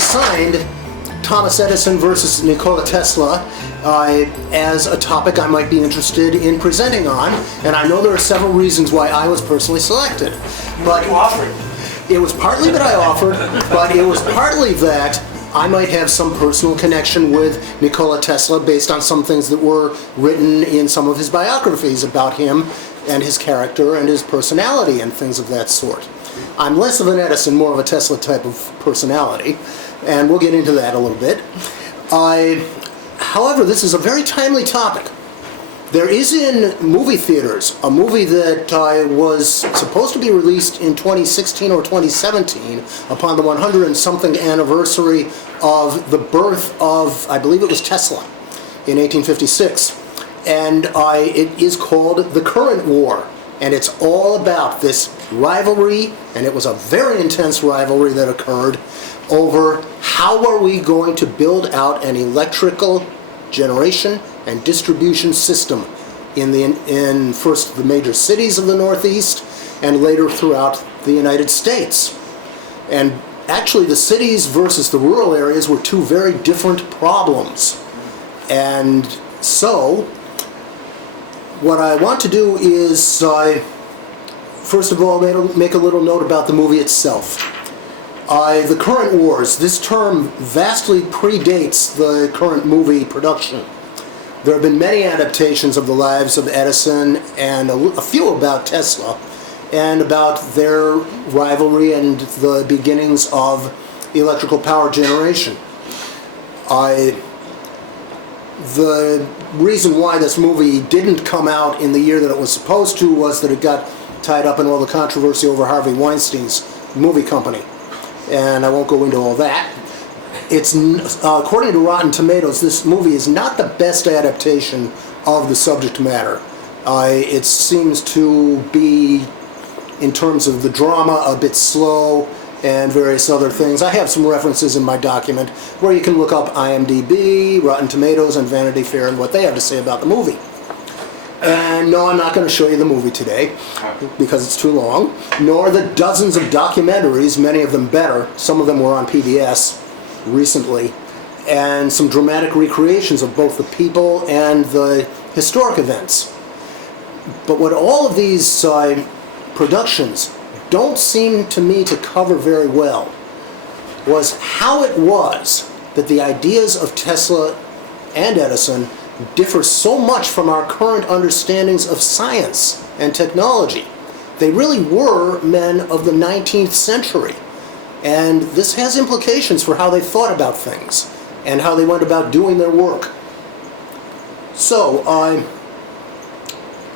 assigned Thomas Edison versus Nikola Tesla as a topic I might be interested in presenting on, and I know there are several reasons why I was personally selected. But you offered. It was partly that I offered, but it was partly that I might have some personal connection with Nikola Tesla based on some things that were written in some of his biographies about him and his character and his personality and things of that sort. I'm less of an Edison, more of a Tesla type of personality, and we'll get into that a little bit. However, this is a very timely topic. There is in movie theaters a movie that was supposed to be released in 2016 or 2017 upon the 100 and something anniversary of the birth of, I believe it was Tesla, in 1856. And it is called The Current War. And it's all about this rivalry, and it was a very intense rivalry that occurred over how are we going to build out an electrical generation and distribution system in first the major cities of the Northeast and later throughout the United States. And actually the cities versus the rural areas were two very different problems. And so what I want to do is first of all make a little note about the movie itself. The Current Wars, this term vastly predates the current movie production. There have been many adaptations of the lives of Edison and a few about Tesla and about their rivalry and the beginnings of electrical power generation. The reason why this movie didn't come out in the year that it was supposed to was that it got tied up in all the controversy over Harvey Weinstein's movie company. And I won't go into all that. It's according to Rotten Tomatoes, this movie is not the best adaptation of the subject matter. It seems to be, in terms of the drama, a bit slow and various other things. I have some references in my document where you can look up IMDb, Rotten Tomatoes, and Vanity Fair and what they have to say about the movie. And no, I'm not going to show you the movie today because it's too long, nor the dozens of documentaries, many of them better. Some of them were on PBS recently, and some dramatic recreations of both the people and the historic events. But what all of these productions don't seem to me to cover very well was how it was that the ideas of Tesla and Edison differ so much from our current understandings of science and technology. They really were men of the 19th century. And this has implications for how they thought about things and how they went about doing their work. So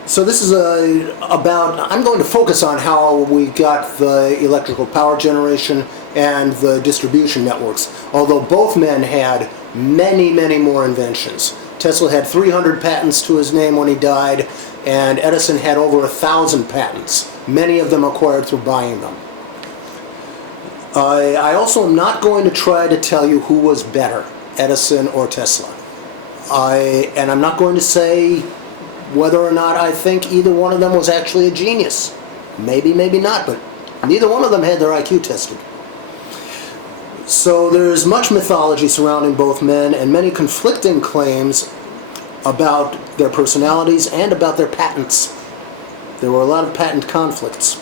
this is I'm going to focus on how we got the electrical power generation and the distribution networks, although both men had many, many more inventions. Tesla had 300 patents to his name when he died, and Edison had over 1,000 patents, many of them acquired through buying them. I also am not going to try to tell you who was better, Edison or Tesla. And I'm not going to say whether or not I think either one of them was actually a genius. Maybe, maybe not, but neither one of them had their IQ tested. So there's much mythology surrounding both men and many conflicting claims about their personalities and about their patents. There were a lot of patent conflicts.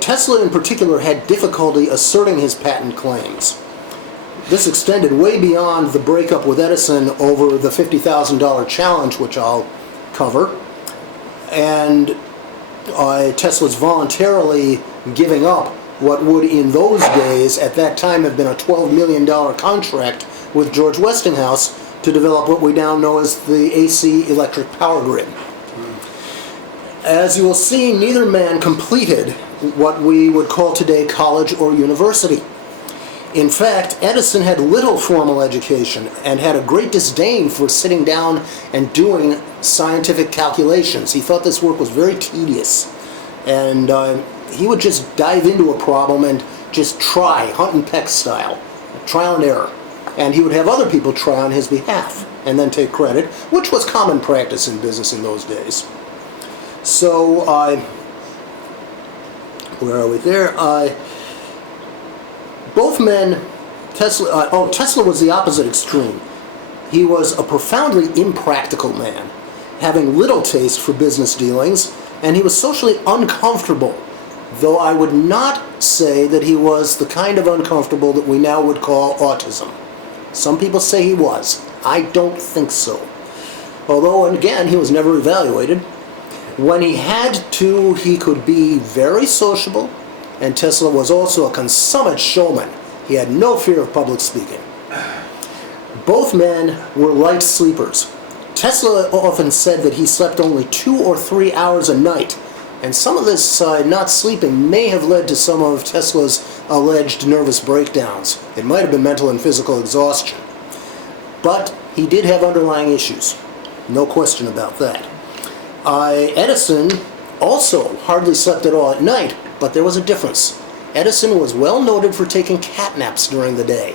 Tesla in particular had difficulty asserting his patent claims. This extended way beyond the breakup with Edison over the $50,000 challenge, which I'll cover, and Tesla's voluntarily giving up what would in those days at that time have been a $12 million contract with George Westinghouse to develop what we now know as the AC electric power grid. As you will see, neither man completed what we would call today college or university. In fact, Edison had little formal education and had a great disdain for sitting down and doing scientific calculations. He thought this work was very tedious, and he would just dive into a problem and just try, hunt and peck style, trial and error. And he would have other people try on his behalf and then take credit, which was common practice in business in those days. So, where are we there? Both men Tesla was the opposite extreme. He was a profoundly impractical man, having little taste for business dealings, and he was socially uncomfortable, though I would not say that he was the kind of uncomfortable that we now would call autism. Some people say he was. I don't think so. Although, again, he was never evaluated. When he had to, he could be very sociable, and Tesla was also a consummate showman. He had no fear of public speaking. Both men were light sleepers. Tesla often said that he slept only 2 or 3 hours a night, and some of this not sleeping may have led to some of Tesla's alleged nervous breakdowns. It might have been mental and physical exhaustion. But he did have underlying issues. No question about that. Edison also hardly slept at all at night, but there was a difference. Edison was well noted for taking cat naps during the day.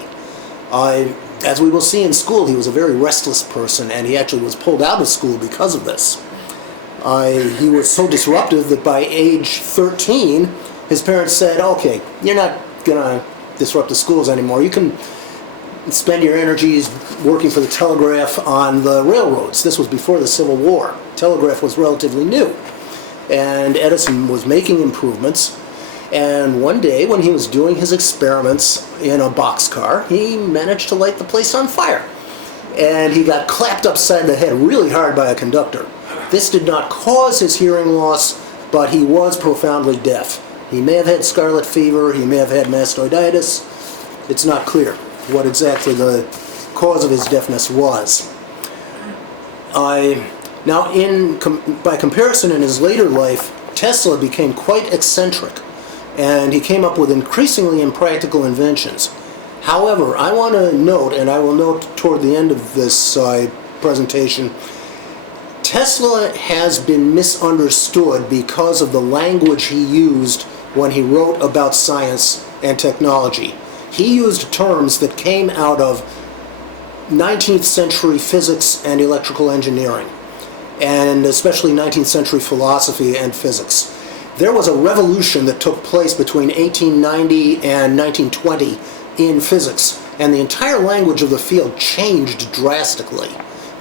As we will see in school, he was a very restless person, and he actually was pulled out of school because of this. He was so disruptive that by age 13, his parents said, okay, you're not going to disrupt the schools anymore. You can spend your energies working for the telegraph on the railroads. This was before the Civil War. Telegraph was relatively new. And Edison was making improvements. And one day, when he was doing his experiments in a boxcar, he managed to light the place on fire. And he got clapped upside the head really hard by a conductor. This did not cause his hearing loss, but he was profoundly deaf. He may have had scarlet fever, he may have had mastoiditis. It's not clear what exactly the cause of his deafness was. Now, by comparison, in his later life, Tesla became quite eccentric, and he came up with increasingly impractical inventions. However, I want to note, and I will note toward the end of this presentation, Tesla has been misunderstood because of the language he used when he wrote about science and technology. He used terms that came out of 19th century physics and electrical engineering, and especially 19th century philosophy and physics. There was a revolution that took place between 1890 and 1920 in physics, and the entire language of the field changed drastically.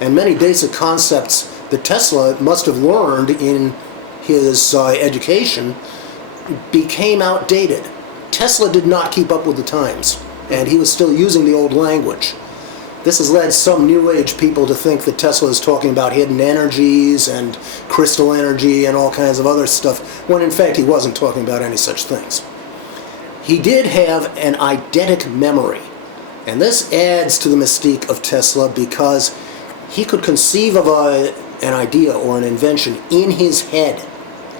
And many basic concepts that Tesla must have learned in his education became outdated. Tesla did not keep up with the times, and he was still using the old language. This has led some New Age people to think that Tesla is talking about hidden energies and crystal energy and all kinds of other stuff, when in fact he wasn't talking about any such things. He did have an eidetic memory, and this adds to the mystique of Tesla because he could conceive of an idea or an invention in his head,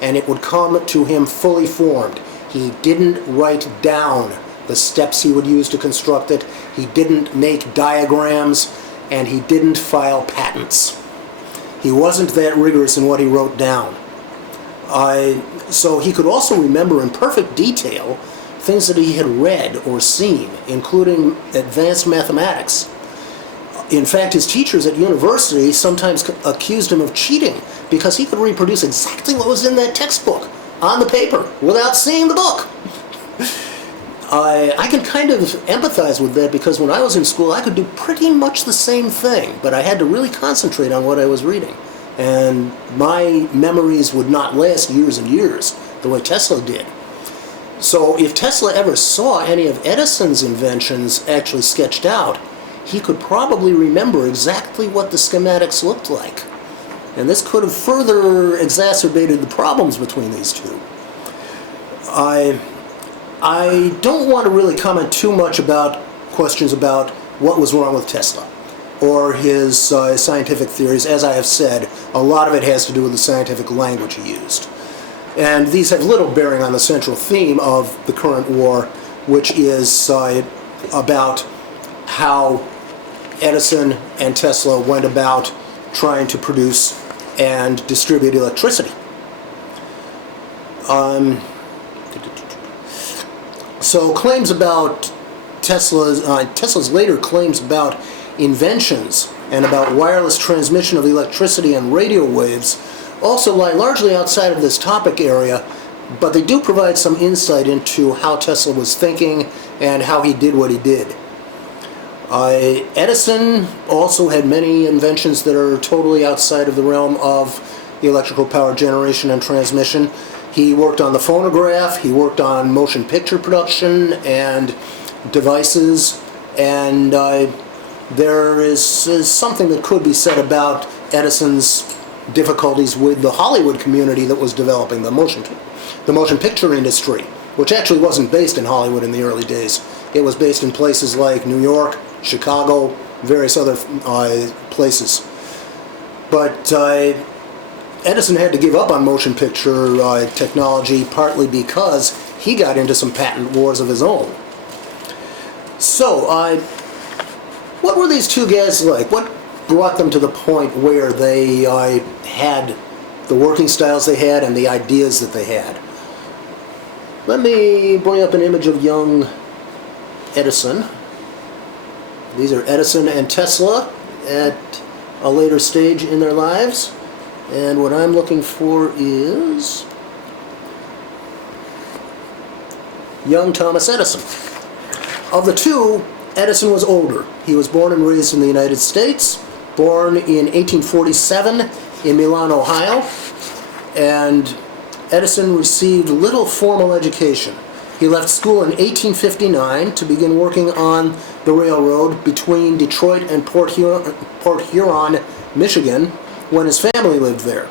and it would come to him fully formed. He didn't write down the steps he would use to construct it. He didn't make diagrams, and he didn't file patents. He wasn't that rigorous in what he wrote down. So he could also remember in perfect detail things that he had read or seen, including advanced mathematics. In fact, his teachers at university sometimes accused him of cheating because he could reproduce exactly what was in that textbook on the paper without seeing the book. I can kind of empathize with that because when I was in school I could do pretty much the same thing, but I had to really concentrate on what I was reading. And my memories would not last years and years the way Tesla did. So if Tesla ever saw any of Edison's inventions actually sketched out, he could probably remember exactly what the schematics looked like. And this could have further exacerbated the problems between these two. I don't want to really comment too much about questions about what was wrong with Tesla or his scientific theories. As I have said, a lot of it has to do with the scientific language he used. And these have little bearing on the central theme of the current war, which is about how Edison and Tesla went about trying to produce and distribute electricity. So claims about Tesla's later claims about inventions and about wireless transmission of electricity and radio waves also lie largely outside of this topic area, but they do provide some insight into how Tesla was thinking and how he did what he did. Edison also had many inventions that are totally outside of the realm of electrical power generation and transmission. He worked on the phonograph, he worked on motion picture production and devices, and there is something that could be said about Edison's difficulties with the Hollywood community that was developing the motion picture industry, which actually wasn't based in Hollywood in the early days. It was based in places like New York, Chicago, various other places. But Edison had to give up on motion picture technology partly because he got into some patent wars of his own. So, what were these two guys like? What brought them to the point where they had the working styles they had and the ideas that they had? Let me bring up an image of young Edison. These are Edison and Tesla at a later stage in their lives. And what I'm looking for is young Thomas Edison. Of the two, Edison was older. He was born and raised in the United States, born in 1847 in Milan, Ohio, and Edison received little formal education. He left school in 1859 to begin working on the railroad between Detroit and Port Huron, Michigan, when his family lived there.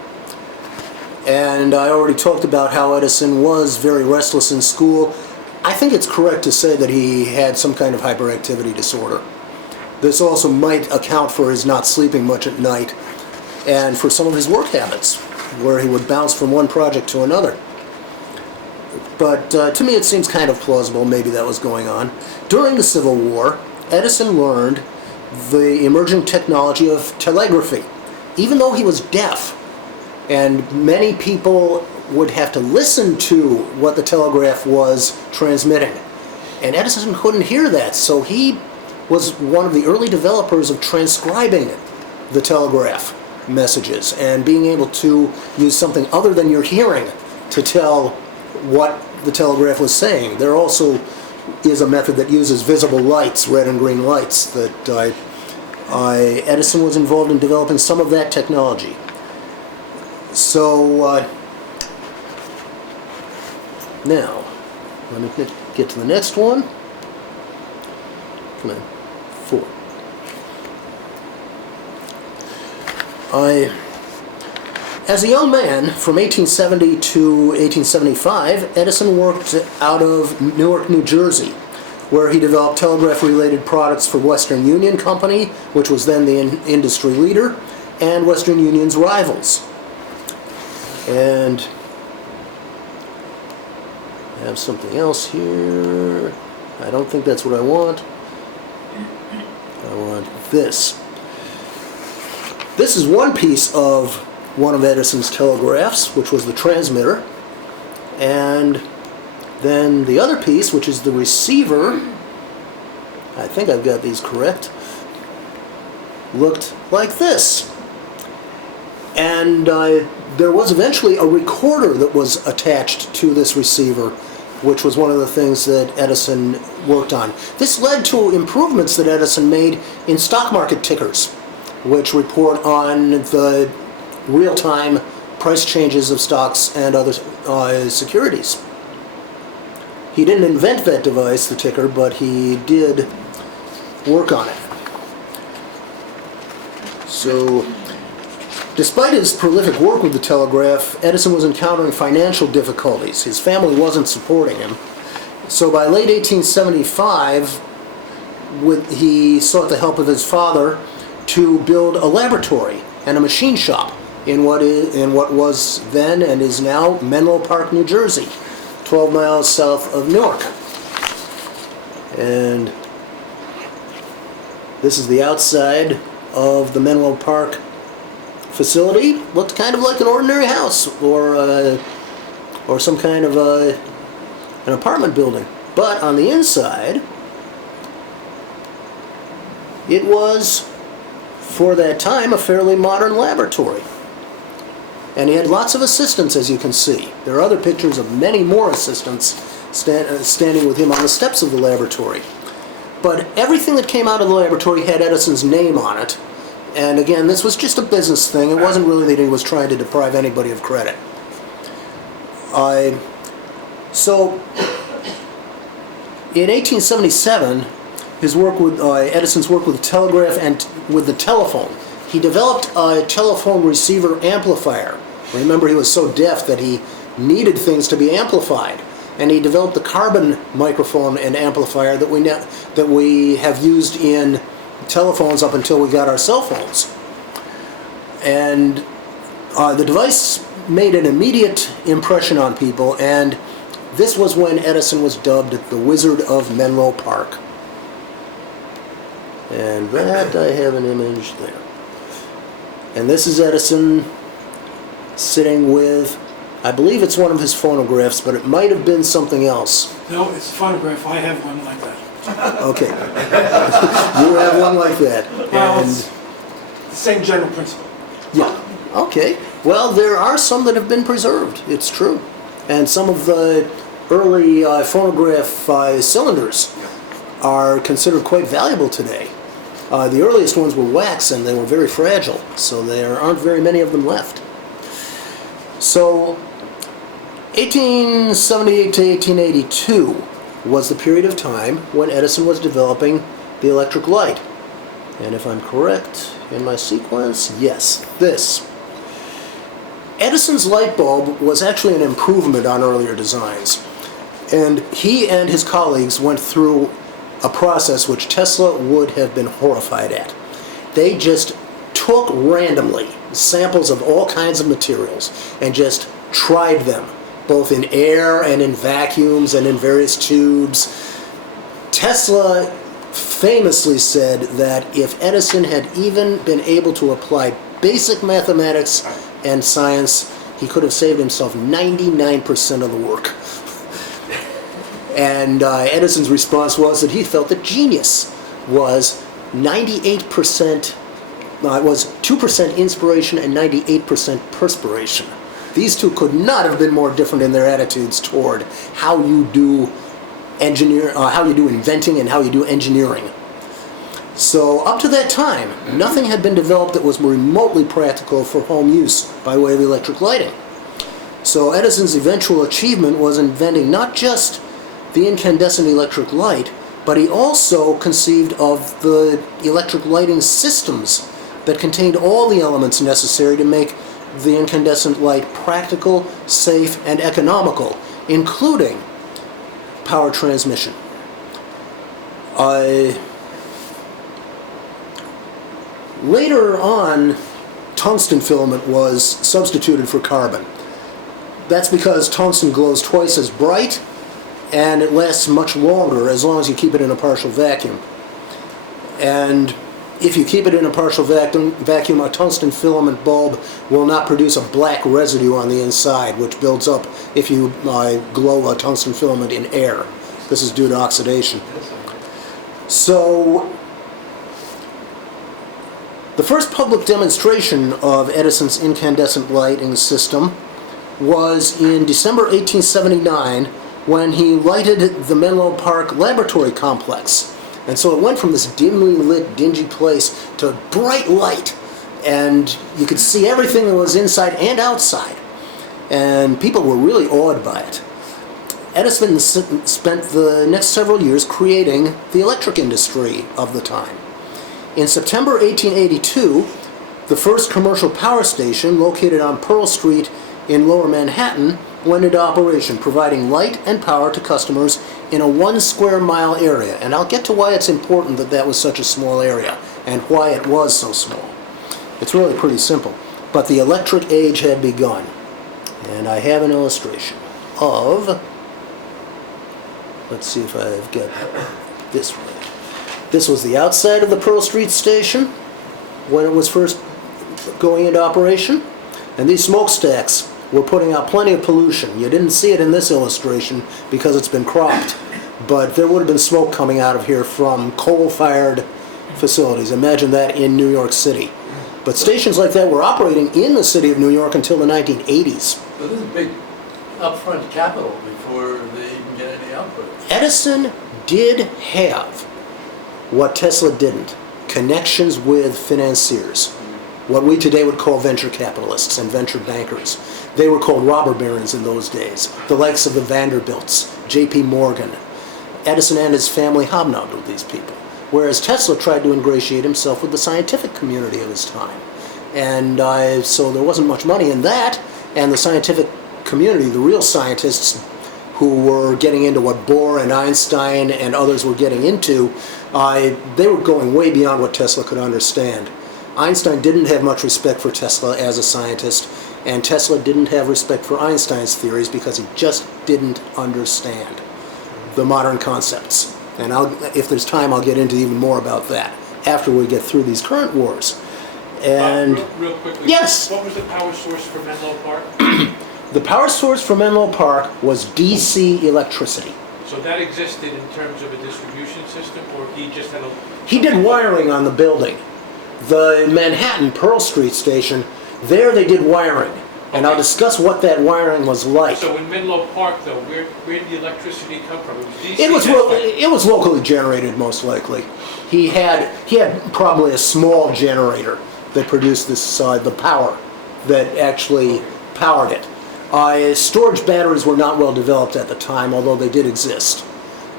And I already talked about how Edison was very restless in school. I think it's correct to say that he had some kind of hyperactivity disorder. This also might account for his not sleeping much at night and for some of his work habits, where he would bounce from one project to another. But to me it seems kind of plausible maybe that was going on. During the Civil War, Edison learned the emerging technology of telegraphy, even though he was deaf, and many people would have to listen to what the telegraph was transmitting. And Edison couldn't hear that, so he was one of the early developers of transcribing the telegraph messages and being able to use something other than your hearing to tell what the telegraph was saying. There also is a method that uses visible lights, red and green lights, that Edison was involved in developing some of that technology. So now, let me get to the next one. Come on, 4. As a young man, from 1870 to 1875, Edison worked out of Newark, New Jersey, where he developed telegraph-related products for Western Union Company, which was then the industry leader, and Western Union's rivals. And I have something else here. I don't think that's what I want. I want this. This is one piece of one of Edison's telegraphs, which was the transmitter. And then the other piece, which is the receiver, I think I've got these correct, looked like this. And there was eventually a recorder that was attached to this receiver, which was one of the things that Edison worked on. This led to improvements that Edison made in stock market tickers, which report on the real-time price changes of stocks and other securities. He didn't invent that device, the ticker, but he did work on it. So, despite his prolific work with the telegraph, Edison was encountering financial difficulties. His family wasn't supporting him. So by late 1875, he sought the help of his father to build a laboratory and a machine shop in what was then and is now Menlo Park, New Jersey, 12 miles south of Newark. And this is the outside of the Menlo Park facility. Looked kind of like an ordinary house or some kind of an apartment building. But on the inside, it was, for that time, a fairly modern laboratory. And he had lots of assistants, as you can see. There are other pictures of many more assistants standing with him on the steps of the laboratory. But everything that came out of the laboratory had Edison's name on it. And again, this was just a business thing. It wasn't really that he was trying to deprive anybody of credit. So, in 1877, Edison's work with the telegraph and with the telephone. He developed a telephone receiver amplifier. Remember, he was so deaf that he needed things to be amplified. And he developed the carbon microphone and amplifier that we have used in telephones up until we got our cell phones. And the device made an immediate impression on people, and this was when Edison was dubbed the Wizard of Menlo Park. And that, I have an image there. And this is Edison sitting with, I believe it's one of his phonographs, but it might have been something else. No, it's a photograph. I have one like that. Okay. You have one like that. Well, And it's the same general principle. yeah. Okay. Well, there are some that have been preserved. It's true. And some of the early phonograph cylinders are considered quite valuable today. The earliest ones were wax, and they were very fragile, so there aren't very many of them left. So, 1878 to 1882 was the period of time when Edison was developing the electric light. And if I'm correct in my sequence, yes, this. Edison's light bulb was actually an improvement on earlier designs. And he and his colleagues went through a process which Tesla would have been horrified at. They just took randomly samples of all kinds of materials and just tried them, both in air and in vacuums and in various tubes. Tesla famously said that if Edison had even been able to apply basic mathematics and science, he could have saved himself 99% of the work. And Edison's response was that he felt that genius was 98%, it was 2% inspiration and 98% perspiration. These two could not have been more different in their attitudes toward how you do inventing and how you do engineering. So up to that time, nothing had been developed that was remotely practical for home use by way of electric lighting. So Edison's eventual achievement was inventing not just the incandescent electric light, but he also conceived of the electric lighting systems that contained all the elements necessary to make the incandescent light practical, safe, and economical, including power transmission. Later on, tungsten filament was substituted for carbon. That's because tungsten glows twice as bright, and it lasts much longer as long as you keep it in a partial vacuum. And if you keep it in a partial vacuum, a tungsten filament bulb will not produce a black residue on the inside, which builds up if you glow a tungsten filament in air. This is due to oxidation. So, the first public demonstration of Edison's incandescent lighting system was in December 1879, when he lighted the Menlo Park Laboratory complex. And so it went from this dimly lit, dingy place to bright light, and you could see everything that was inside and outside. And people were really awed by it. Edison spent the next several years creating the electric industry of the time. In September 1882, the first commercial power station, located on Pearl Street in Lower Manhattan, went into operation, providing light and power to customers in a 1 square mile area. And I'll get to why it's important that that was such a small area and why it was so small. It's really pretty simple. But the electric age had begun. And I have an illustration of, let's see if I've got this right. This was the outside of the Pearl Street station when it was first going into operation. And these smokestacks were putting out plenty of pollution. You didn't see it in this illustration because it's been cropped, but there would have been smoke coming out of here from coal-fired facilities. Imagine that in New York City. But stations like that were operating in the city of New York until the 1980s. So this is a big upfront capital before they even get any output. Edison did have what Tesla didn't. Connections with financiers. What we today would call venture capitalists and venture bankers. They were called robber barons in those days. The likes of the Vanderbilts, J.P. Morgan. Edison and his family hobnobbed with these people. Whereas Tesla tried to ingratiate himself with the scientific community of his time. And so there wasn't much money in that, and the scientific community, the real scientists who were getting into what Bohr and Einstein and others were getting into, they were going way beyond what Tesla could understand. Einstein didn't have much respect for Tesla as a scientist, and Tesla didn't have respect for Einstein's theories because he just didn't understand the modern concepts. And if there's time, I'll get into even more about that after we get through these current wars. And real quickly, yes, what was the power source for Menlo Park? the power source for Menlo Park was DC electricity. So that existed in terms of a distribution system, or he just had a... He did wiring on the building. The Manhattan Pearl Street station, there they did wiring. And I'll discuss what that wiring was like. So in Menlo Park, though, where did the electricity come from? It was DC? It was locally generated, most likely. He had probably a small generator that produced this the power that actually powered it. Storage batteries were not well developed at the time, although they did exist.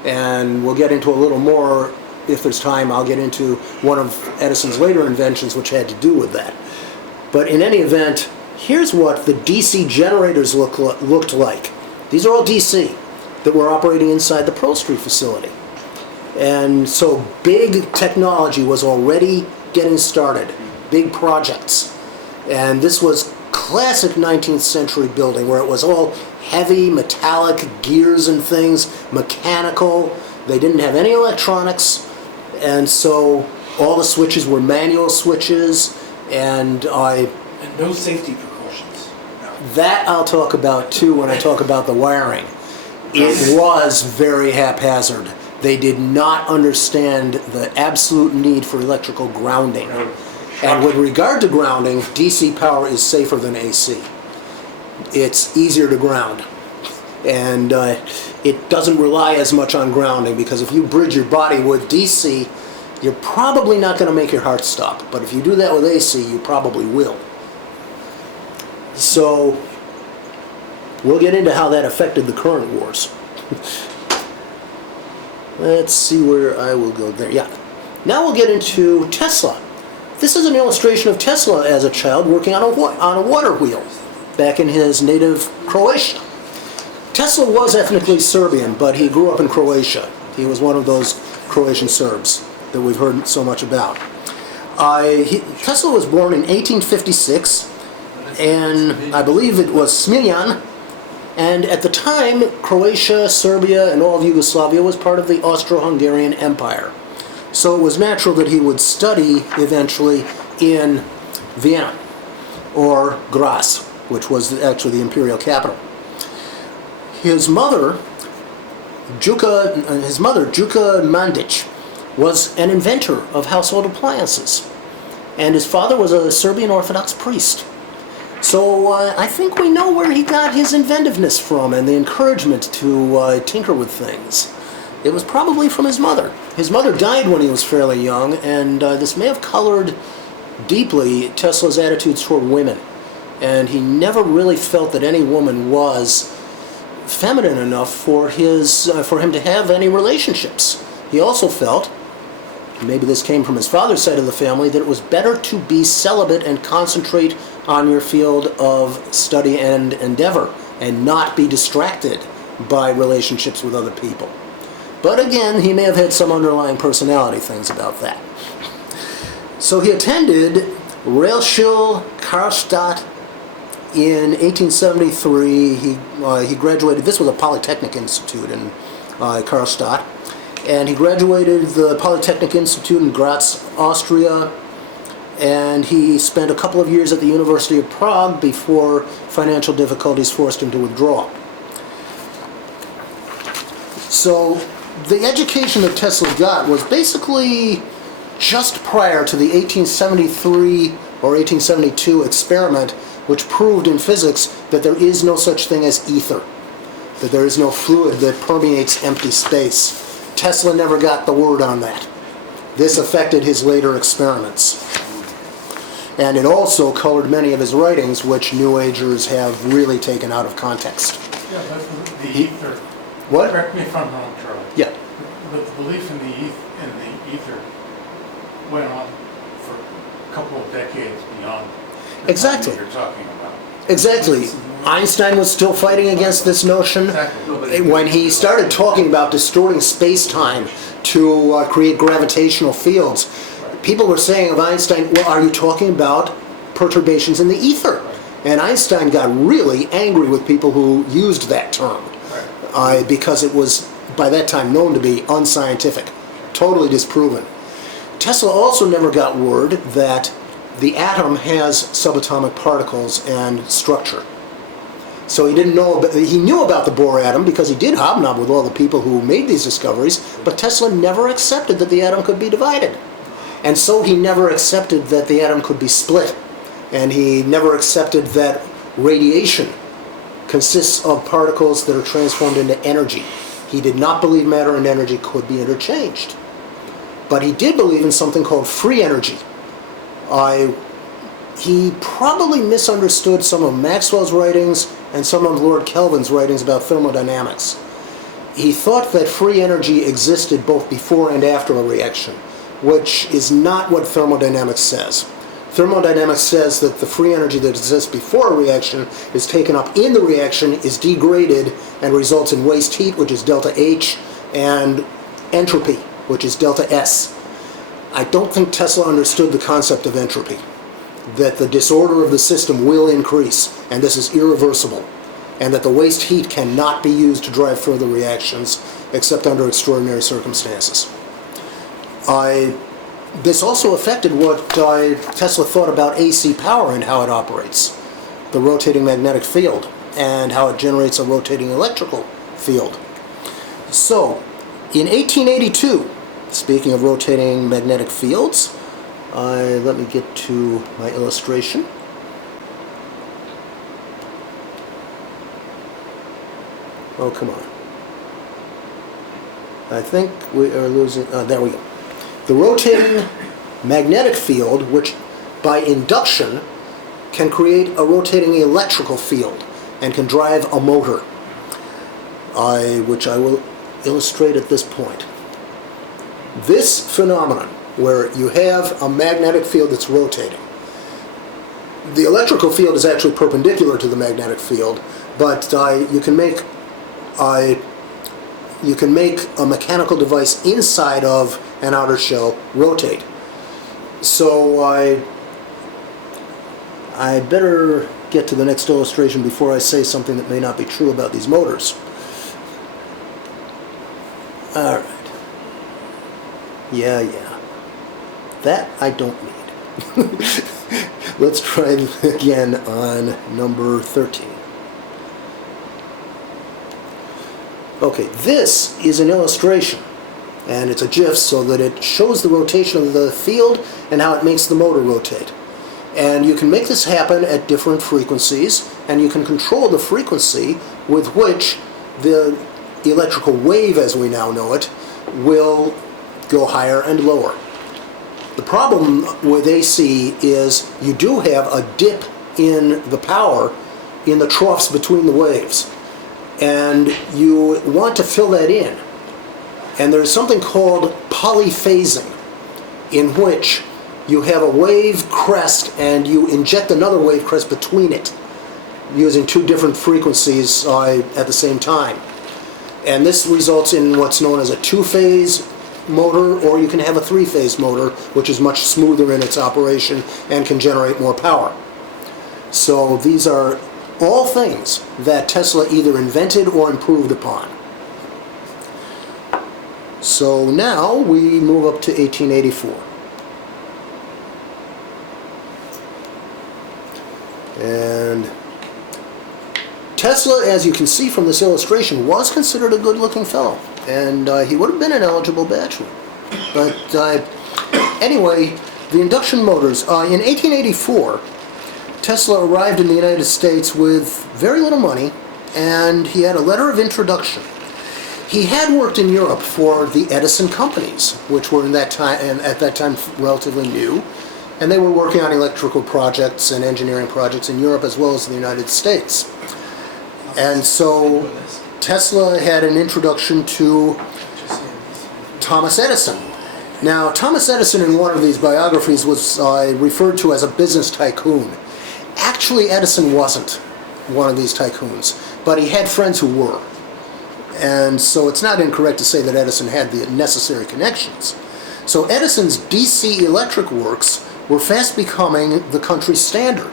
And we'll get into a little more, if there's time, I'll get into one of Edison's later inventions which had to do with that. But in any event, here's what the DC generators looked like. These are all DC that were operating inside the Pearl Street facility. And so big technology was already getting started, big projects. And this was classic 19th century building where it was all heavy, metallic gears and things, mechanical. They didn't have any electronics. And so all the switches were manual switches. And no safety precautions. that I'll talk about too when I talk about the wiring. It was very haphazard. They did not understand the absolute need for electrical grounding. And with regard to grounding, DC power is safer than AC. It's easier to ground. And it doesn't rely as much on grounding, because if you bridge your body with DC, you're probably not going to make your heart stop. But if you do that with AC, you probably will. So we'll get into how that affected the current wars. Let's see where I will go there. Yeah. Now we'll get into Tesla. This is an illustration of Tesla as a child working on a water wheel back in his native Croatia. Tesla was ethnically Serbian, but he grew up in Croatia. He was one of those Croatian Serbs that we've heard so much about. Tesla was born in 1856, and I believe it was Smiljan. And at the time, Croatia, Serbia, and all of Yugoslavia was part of the Austro-Hungarian Empire. So it was natural that he would study eventually in Vienna, or Graz, which was actually the imperial capital. His mother, Juka Mandic, was an inventor of household appliances. And his father was a Serbian Orthodox priest. So I think we know where he got his inventiveness from and the encouragement to tinker with things. It was probably from his mother. His mother died when he was fairly young, and this may have colored deeply Tesla's attitudes toward women. And he never really felt that any woman was feminine enough for him to have any relationships. He also felt, maybe this came from his father's side of the family, that it was better to be celibate and concentrate on your field of study and endeavor and not be distracted by relationships with other people. But again, he may have had some underlying personality things about that. So he attended Realschule Karlstadt in 1873. He graduated, this was a Polytechnic Institute in Karlstadt, and he graduated the Polytechnic Institute in Graz, Austria, and he spent a couple of years at the University of Prague before financial difficulties forced him to withdraw. So the education that Tesla got was basically just prior to the 1873 or 1872 experiment, which proved in physics that there is no such thing as ether, that there is no fluid that permeates empty space. Tesla never got the word on that. This affected his later experiments. And it also colored many of his writings, which New Agers have really taken out of context. Yeah, but the ether. What? Correct me if I'm wrong, Charlie. Yeah. But the belief in the ether went on for a couple of decades beyond the Exactly. time you're talking about. Exactly. Einstein was still fighting against this notion. Exactly. When he started talking about distorting space-time to create gravitational fields, people were saying of Einstein, well, are you talking about perturbations in the ether? And Einstein got really angry with people who used that term because it was, by that time, known to be unscientific, totally disproven. Tesla also never got word that the atom has subatomic particles and structure. So he didn't know, he knew about the Bohr atom because he did hobnob with all the people who made these discoveries, but Tesla never accepted that the atom could be divided. And so he never accepted that the atom could be split. And he never accepted that radiation consists of particles that are transformed into energy. He did not believe matter and energy could be interchanged. But he did believe in something called free energy. He probably misunderstood some of Maxwell's writings and some of Lord Kelvin's writings about thermodynamics. He thought that free energy existed both before and after a reaction, which is not what thermodynamics says. Thermodynamics says that the free energy that exists before a reaction is taken up in the reaction, is degraded, and results in waste heat, which is delta H, and entropy, which is delta S. I don't think Tesla understood the concept of entropy, that the disorder of the system will increase, and this is irreversible, and that the waste heat cannot be used to drive further reactions except under extraordinary circumstances. This also affected what Tesla thought about AC power and how it operates, the rotating magnetic field, and how it generates a rotating electrical field. So, in 1882, speaking of rotating magnetic fields, let me get to my illustration. Oh, come on. I think we are losing, there we go. The rotating magnetic field, which by induction can create a rotating electrical field and can drive a motor, which I will illustrate at this point. This phenomenon, where you have a magnetic field that's rotating, the electrical field is actually perpendicular to the magnetic field, but you can make a mechanical device inside of an outer shell rotate. So I better get to the next illustration before I say something that may not be true about these motors. Alright. Yeah. That I don't need. Let's try again on number 13. Okay, this is an illustration, and it's a GIF so that it shows the rotation of the field and how it makes the motor rotate. And you can make this happen at different frequencies, and you can control the frequency with which the electrical wave, as we now know it, will go higher and lower. The problem with AC is you do have a dip in the power in the troughs between the waves. And you want to fill that in. And there's something called polyphasing, in which you have a wave crest and you inject another wave crest between it, using two different frequencies at the same time. And this results in what's known as a two-phase motor, or you can have a three-phase motor, which is much smoother in its operation and can generate more power. So these are all things that Tesla either invented or improved upon. So now we move up to 1884. And Tesla, as you can see from this illustration, was considered a good-looking fellow, and he would have been an eligible bachelor. But anyway, the induction motors. In 1884, Tesla arrived in the United States with very little money, and he had a letter of introduction. He had worked in Europe for the Edison companies, which were in that time, and at that time relatively new, and they were working on electrical projects and engineering projects in Europe as well as the United States. And so Tesla had an introduction to Thomas Edison. Now, Thomas Edison in one of these biographies was referred to as a business tycoon. Actually, Edison wasn't one of these tycoons, but he had friends who were. And so it's not incorrect to say that Edison had the necessary connections. So Edison's DC electric works were fast becoming the country's standard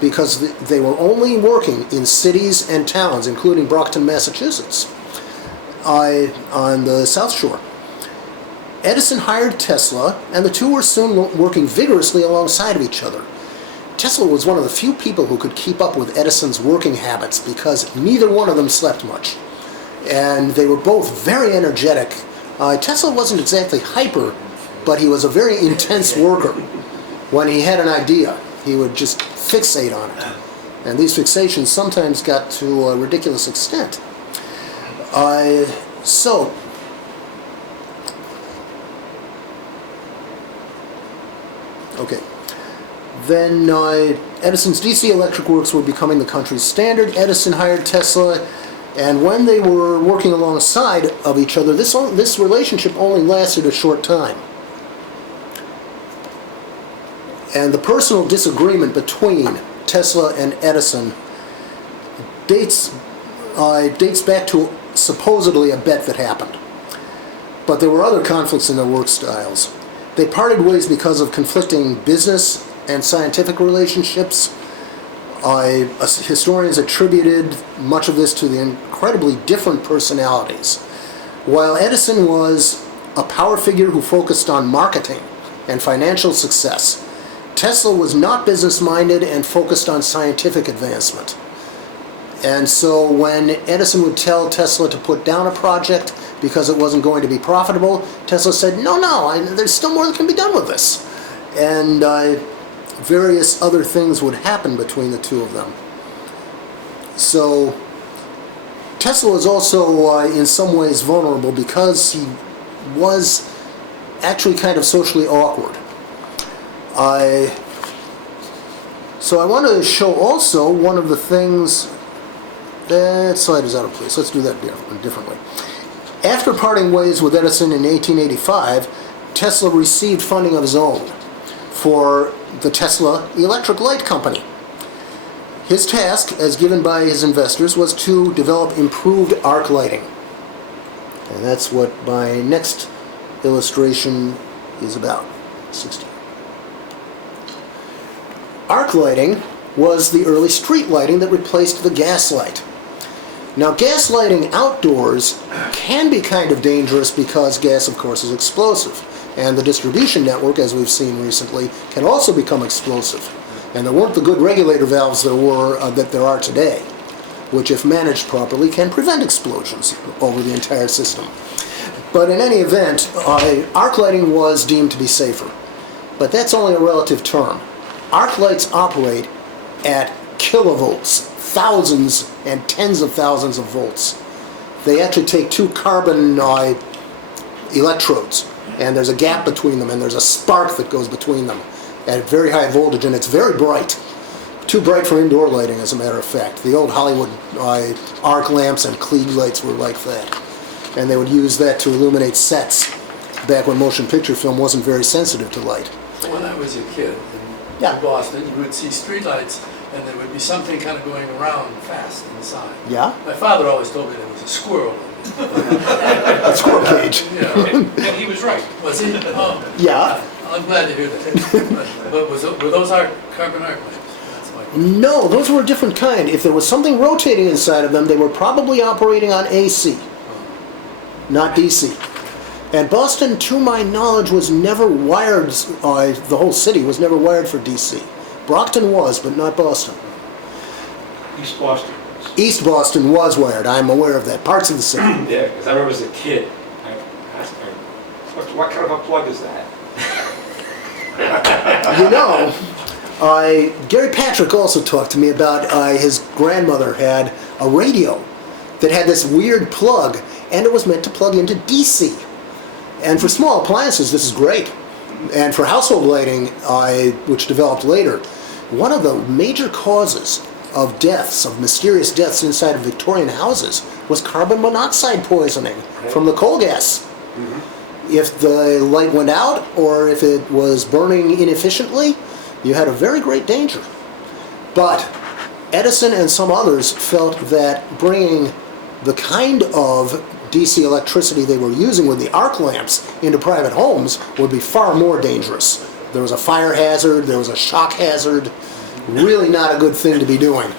because they were only working in cities and towns, including Brockton, Massachusetts, on the South Shore. Edison hired Tesla, and the two were soon working vigorously alongside of each other. Tesla was one of the few people who could keep up with Edison's working habits because neither one of them slept much. And they were both very energetic. Tesla wasn't exactly hyper, but he was a very intense worker. When he had an idea, he would just fixate on it. And these fixations sometimes got to a ridiculous extent. Then Edison's DC electric works were becoming the country's standard. Edison hired Tesla, and when they were working alongside of each other, this relationship only lasted a short time. And the personal disagreement between Tesla and Edison dates back to supposedly a bet that happened. But there were other conflicts in their work styles. They parted ways because of conflicting business and scientific relationships. Historians attributed much of this to the incredibly different personalities. While Edison was a power figure who focused on marketing and financial success, Tesla was not business-minded and focused on scientific advancement. And so when Edison would tell Tesla to put down a project because it wasn't going to be profitable, Tesla said, no, there's still more that can be done with this. And various other things would happen between the two of them. So Tesla was also in some ways vulnerable because he was actually kind of socially awkward. So I want to show also one of the things. That slide is out of place. Let's do that differently. After parting ways with Edison in 1885, Tesla received funding of his own for the Tesla Electric Light Company. His task, as given by his investors, was to develop improved arc lighting. And that's what my next illustration is about. 16. Arc lighting was the early street lighting that replaced the gas light. Now, gas lighting outdoors can be kind of dangerous because gas, of course, is explosive. And the distribution network, as we've seen recently, can also become explosive. And there weren't the good regulator valves that there are today, which, if managed properly, can prevent explosions over the entire system. But in any event, arc lighting was deemed to be safer. But that's only a relative term. Arc lights operate at kilovolts, thousands and tens of thousands of volts. They actually take two carbon electrodes, and there's a gap between them, and there's a spark that goes between them at very high voltage, and it's very bright. Too bright for indoor lighting, as a matter of fact. The old Hollywood arc lamps and Klieg lights were like that. And they would use that to illuminate sets back when motion picture film wasn't very sensitive to light. When I was a kid in Boston, you would see streetlights, and there would be something kind of going around fast inside. Yeah? My father always told me there was a squirrel. A squirrel cage. Yeah. And he was right. Was he? Oh. Yeah. I'm glad to hear that. But were those carbon arc lamps? That's my question. No, those were a different kind. If there was something rotating inside of them, they were probably operating on AC, not DC. And Boston, to my knowledge, was never wired, the whole city was never wired for DC. Brockton was, but not Boston. East Boston. East Boston was wired, I'm aware of that. Parts of the city. Yeah, because I remember as a kid, I asked her, what kind of a plug is that? You know, Gary Patrick also talked to me about his grandmother had a radio that had this weird plug, and it was meant to plug into DC. And for small appliances, this is great. And for household lighting, which developed later, one of the major causes of deaths, of mysterious deaths inside of Victorian houses, was carbon monoxide poisoning from the coal gas. If the light went out or if it was burning inefficiently, you had a very great danger. But Edison and some others felt that bringing the kind of DC electricity they were using with the arc lamps into private homes would be far more dangerous. There was a fire hazard, there was a shock hazard, really not a good thing to be doing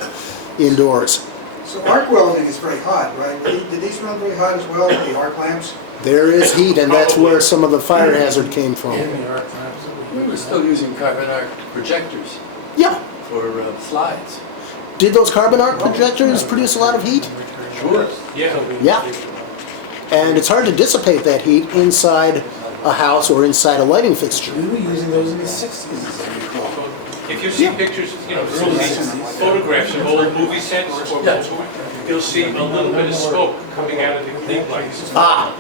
indoors. So arc welding is very hot, right? Did these run very hot as well, the arc lamps? There is heat, and that's where some of the fire hazard came from. In the arc lamps that we We were use still now. using carbon arc projectors Yeah. for slides. Did those carbon arc projectors produce a lot of heat? Sure. Yeah. Yeah. And it's hard to dissipate that heat inside a house or inside a lighting fixture. We were using those in the 60s, as I recall. If you see pictures, you know, photographs of old movie sets or Yeah. you'll see a little bit of smoke coming out of the leak lights. Ah,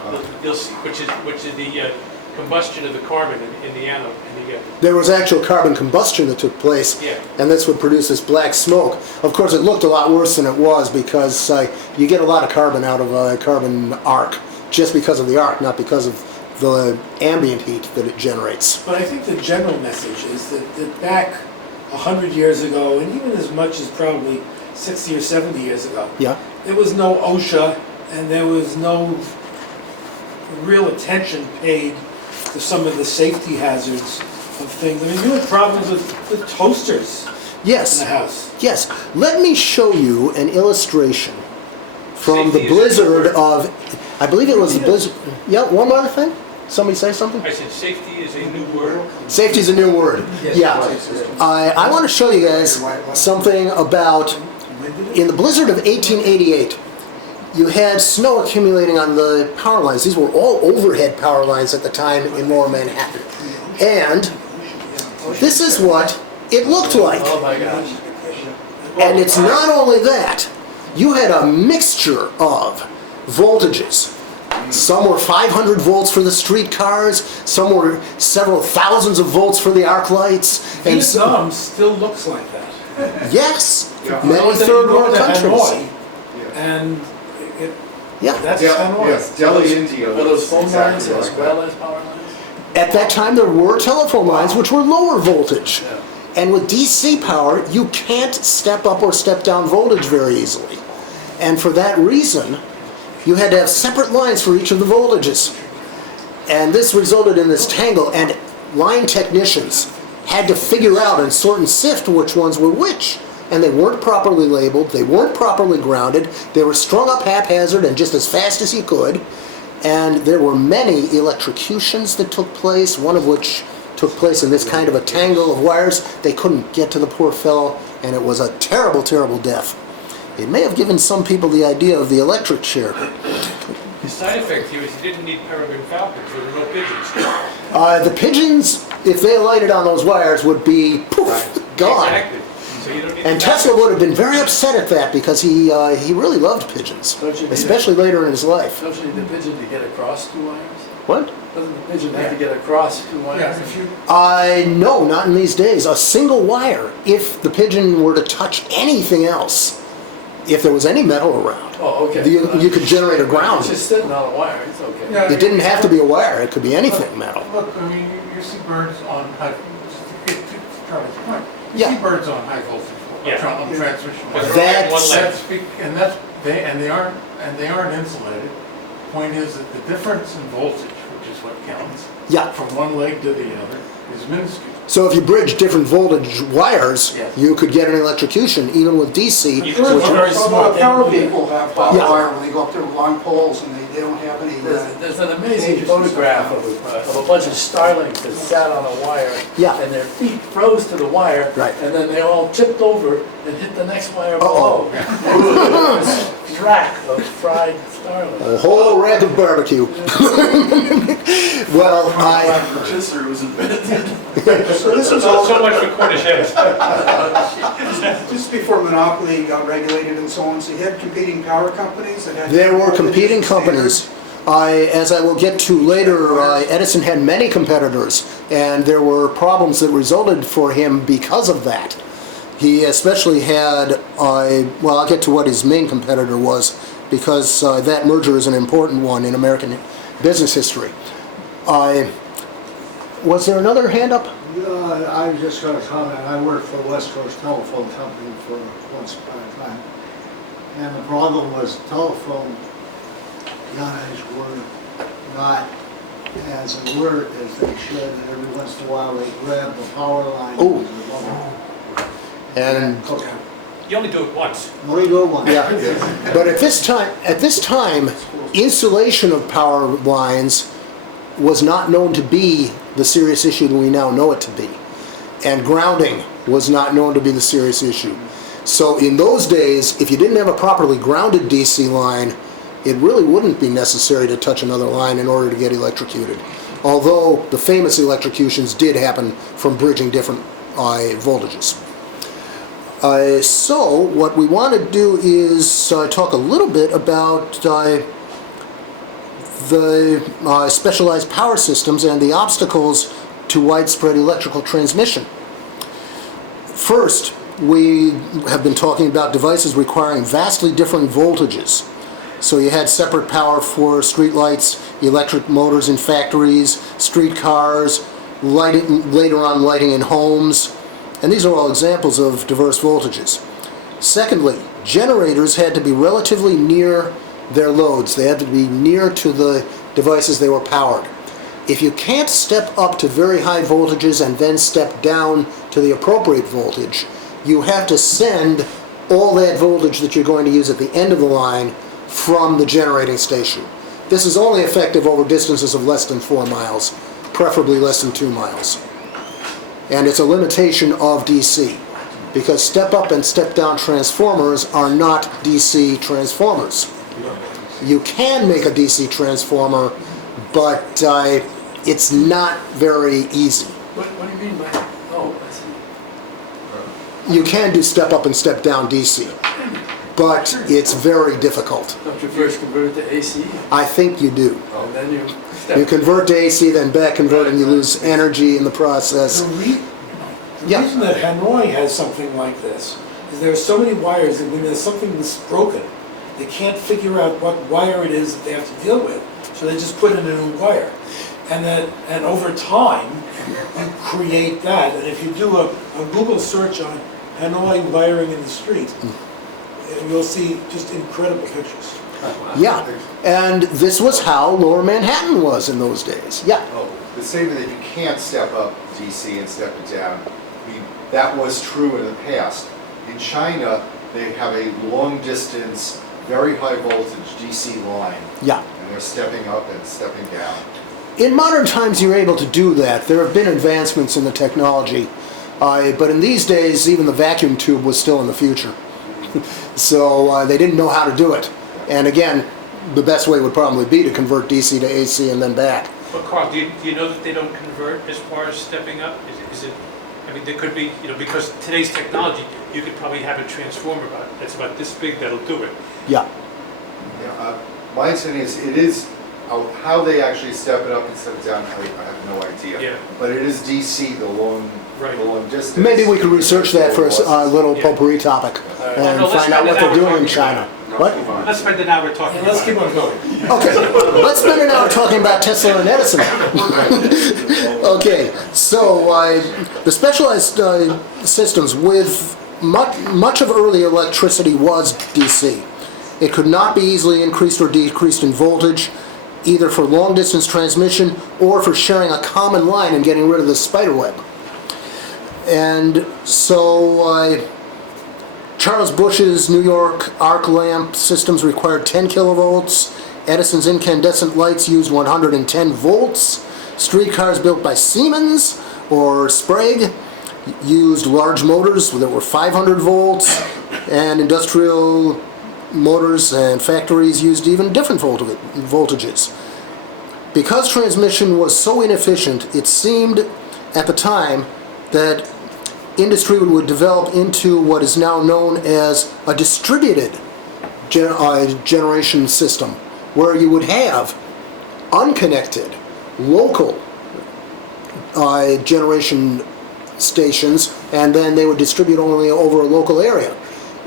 You'll see, which is the combustion of the carbon in the anode. And you get, there was actual carbon combustion that took place, Yeah. and this would produce this black smoke. Of course, it looked a lot worse than it was because you get a lot of carbon out of a carbon arc just because of the arc, not because of the ambient heat that it generates. But I think the general message is that back 100 years ago, and even as much as probably 60 or 70 years ago, Yeah. there was no OSHA and there was no real attention paid to some of the safety hazards of things. I mean, you had problems with toasters in Yes. the house. Yes. Let me show you an illustration from Safety the is a blizzard word. of, I believe it was the blizzard. Yeah, one more thing? Somebody say something? I said safety is a new word. Safety is a new word. Yeah. I want to show you guys something about, in the blizzard of 1888, you had snow accumulating on the power lines. These were all overhead power lines at the time in Lower Manhattan. And this is what it looked like. Oh my gosh. And it's not only that, you had a mixture of voltages. Some were 500 volts for the street cars, some were several thousands of volts for the arc lights. And Vietnam still looks like that. yes, You many go to- third you go world to countries. Hanoi, and Yeah. that's Yes, Hanoi. Delhi, India. Were those phone exactly lines like as that. well as power lines? At that time, there were telephone lines which were lower voltage. Yeah. And with DC power, you can't step up or step down voltage very easily. And for that reason, you had to have separate lines for each of the voltages. And this resulted in this tangle, and line technicians had to figure out and sort and sift which ones were which. And they weren't properly labeled, they weren't properly grounded, they were strung up haphazard and just as fast as you could. And there were many electrocutions that took place, one of which took place in this kind of a tangle of wires. They couldn't get to the poor fellow, and it was a terrible, terrible death. It may have given some people the idea of the electric chair. The side effect here is you didn't need peregrine falcons, there were no pigeons. The pigeons, if they alighted on those wires, would be poof, gone. Exactly. So you don't need And the Tesla falcons. would have been very upset at that because he really loved pigeons, Don't you need especially later in his life. Don't you need the pigeon to get across two wires? What? Doesn't the pigeon have to get across two wires? Yeah, if you, No, not in these days. A single wire, if the pigeon were to touch anything else, if there was any metal around, Oh, okay. you could generate a ground. It's just sitting on a wire, it's okay. yeah. It didn't have to be a wire, it could be anything metal. Look, I mean, you see birds on high, just to get to Charlie's point, you Yeah. see birds on high voltage, Yeah. on transmission But wires. they're only on That's- one leg. And they aren't insulated. Point is that the difference in voltage, which is what counts, Yeah. from one leg to the other, is minuscule. So if you bridge different voltage wires, Yes. you could get an electrocution, even with DC. You which- could- Birds are very smart. Power people have barbed Yeah. wire when they go up there with long poles and they don't have any. There's an amazing photograph of a bunch of starlings that sat on a wire. Yeah. And their feet froze to the wire. Right. And then they all tipped over and hit the next wire Uh-oh. below. It was rack of fried starlings. A whole rack of barbecue. Well, Rotisserie was invented. So this was So all, much for Cornish eggs. just before monopoly got regulated and so on, so you had competing power companies that had... there were competing companies. As I will get to later, Edison had many competitors, and there were problems that resulted for him because of that. He especially had, well, I'll get to what his main competitor was, because that merger is an important one in American business history. Was there another hand up? I was just going to comment, I worked for the West Coast Telephone Company for once upon a time. And the problem was telephone guys were not as alert as they should, and every once in a while they grab the power line. Oh. And You only do it once. Only go one. yeah, but at this time, insulation of power lines was not known to be the serious issue that we now know it to be, and grounding was not known to be the serious issue. So in those days, if you didn't have a properly grounded DC line, it really wouldn't be necessary to touch another line in order to get electrocuted. Although the famous electrocutions did happen from bridging different voltages. So what we want to do is talk a little bit about the specialized power systems and the obstacles to widespread electrical transmission. First, we have been talking about devices requiring vastly different voltages. So you had separate power for streetlights, electric motors in factories, streetcars, later on lighting in homes, and these are all examples of diverse voltages. Secondly, generators had to be relatively near their loads. They had to be near to the devices they were powered. If you can't step up to very high voltages and then step down to the appropriate voltage, you have to send all that voltage that you're going to use at the end of the line from the generating station. This is only effective over distances of less than 4 miles, preferably less than 2 miles. And it's a limitation of DC, because step up and step down transformers are not DC transformers. You can make a DC transformer, but it's not very easy. What do you mean by, oh, I see. You can do step up and step down DC, but it's very difficult. Don't you first convert it to AC? I think you do. And then you You convert to AC, then back convert, and you lose energy in the process. The Yeah. reason that Hanoi has something like this is there are so many wires that when there's something that's broken, they can't figure out what wire it is that they have to deal with, so they just put in a new wire. And over time, you create that, and if you do a Google search on Hanoi wiring in the street, you'll see just incredible pictures. Yeah, and this was how Lower Manhattan was in those days. Yeah. Oh, the statement that you can't step up DC and step it down, I mean, that was true in the past. In China, they have a long distance, very high voltage DC line, Yeah. and they're stepping up and stepping down. In modern times, you're able to do that. There have been advancements in the technology, but in these days, even the vacuum tube was still in the future. So they didn't know how to do it. And again, the best way would probably be to convert DC to AC and then back. But Carl, do you know that they don't convert as far as stepping up? Is it, I mean, there could be, because today's technology, you could probably have a transformer that's about this big that'll do it. Yeah. Yeah, my understanding is it is, how they actually step it up and step it down, I have no idea. Yeah. But it is DC, the long distance. Maybe we could research that for a little Yeah. potpourri topic and No, let's find out spend what an they're hour doing in talking China. about What? Let's spend an hour talking And let's about keep it. on going. Okay, let's spend an hour talking about Tesla and Edison. Okay, so the specialized systems with much of early electricity was DC. It could not be easily increased or decreased in voltage, either for long distance transmission or for sharing a common line and getting rid of the spider web. And so Charles Busch's New York arc lamp systems required 10 kilovolts. Edison's incandescent lights used 110 volts. Streetcars built by Siemens or Sprague used large motors that were 500 volts. And industrial motors and factories used even different voltages. Because transmission was so inefficient, it seemed at the time that industry would develop into what is now known as a distributed generation system, where you would have unconnected local generation stations, and then they would distribute only over a local area.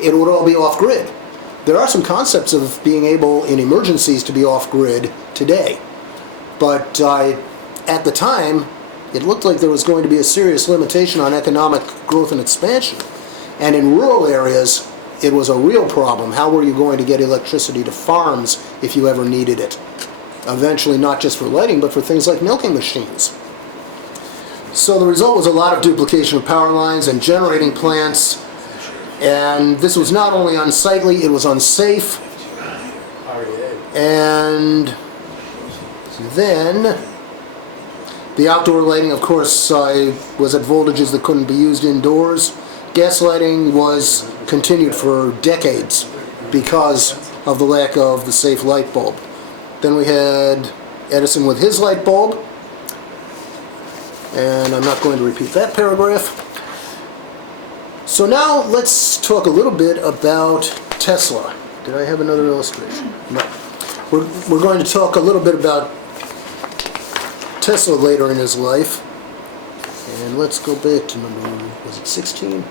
It would all be off-grid. There are some concepts of being able in emergencies to be off-grid today, but at the time it looked like there was going to be a serious limitation on economic growth and expansion, and in rural areas it was a real problem. How were you going to get electricity to farms if you ever needed it? Eventually, not just for lighting, but for things like milking machines. So the result was a lot of duplication of power lines and generating plants, and this was not only unsightly, it was unsafe. And then the outdoor lighting, of course, was at voltages that couldn't be used indoors. Gas lighting was continued for decades because of the lack of the safe light bulb. Then we had Edison with his light bulb, and I'm not going to repeat that paragraph. So now let's talk a little bit about Tesla. Did I have another illustration? No. We're going to talk a little bit about Tesla later in his life. And let's go back to number, was it 16?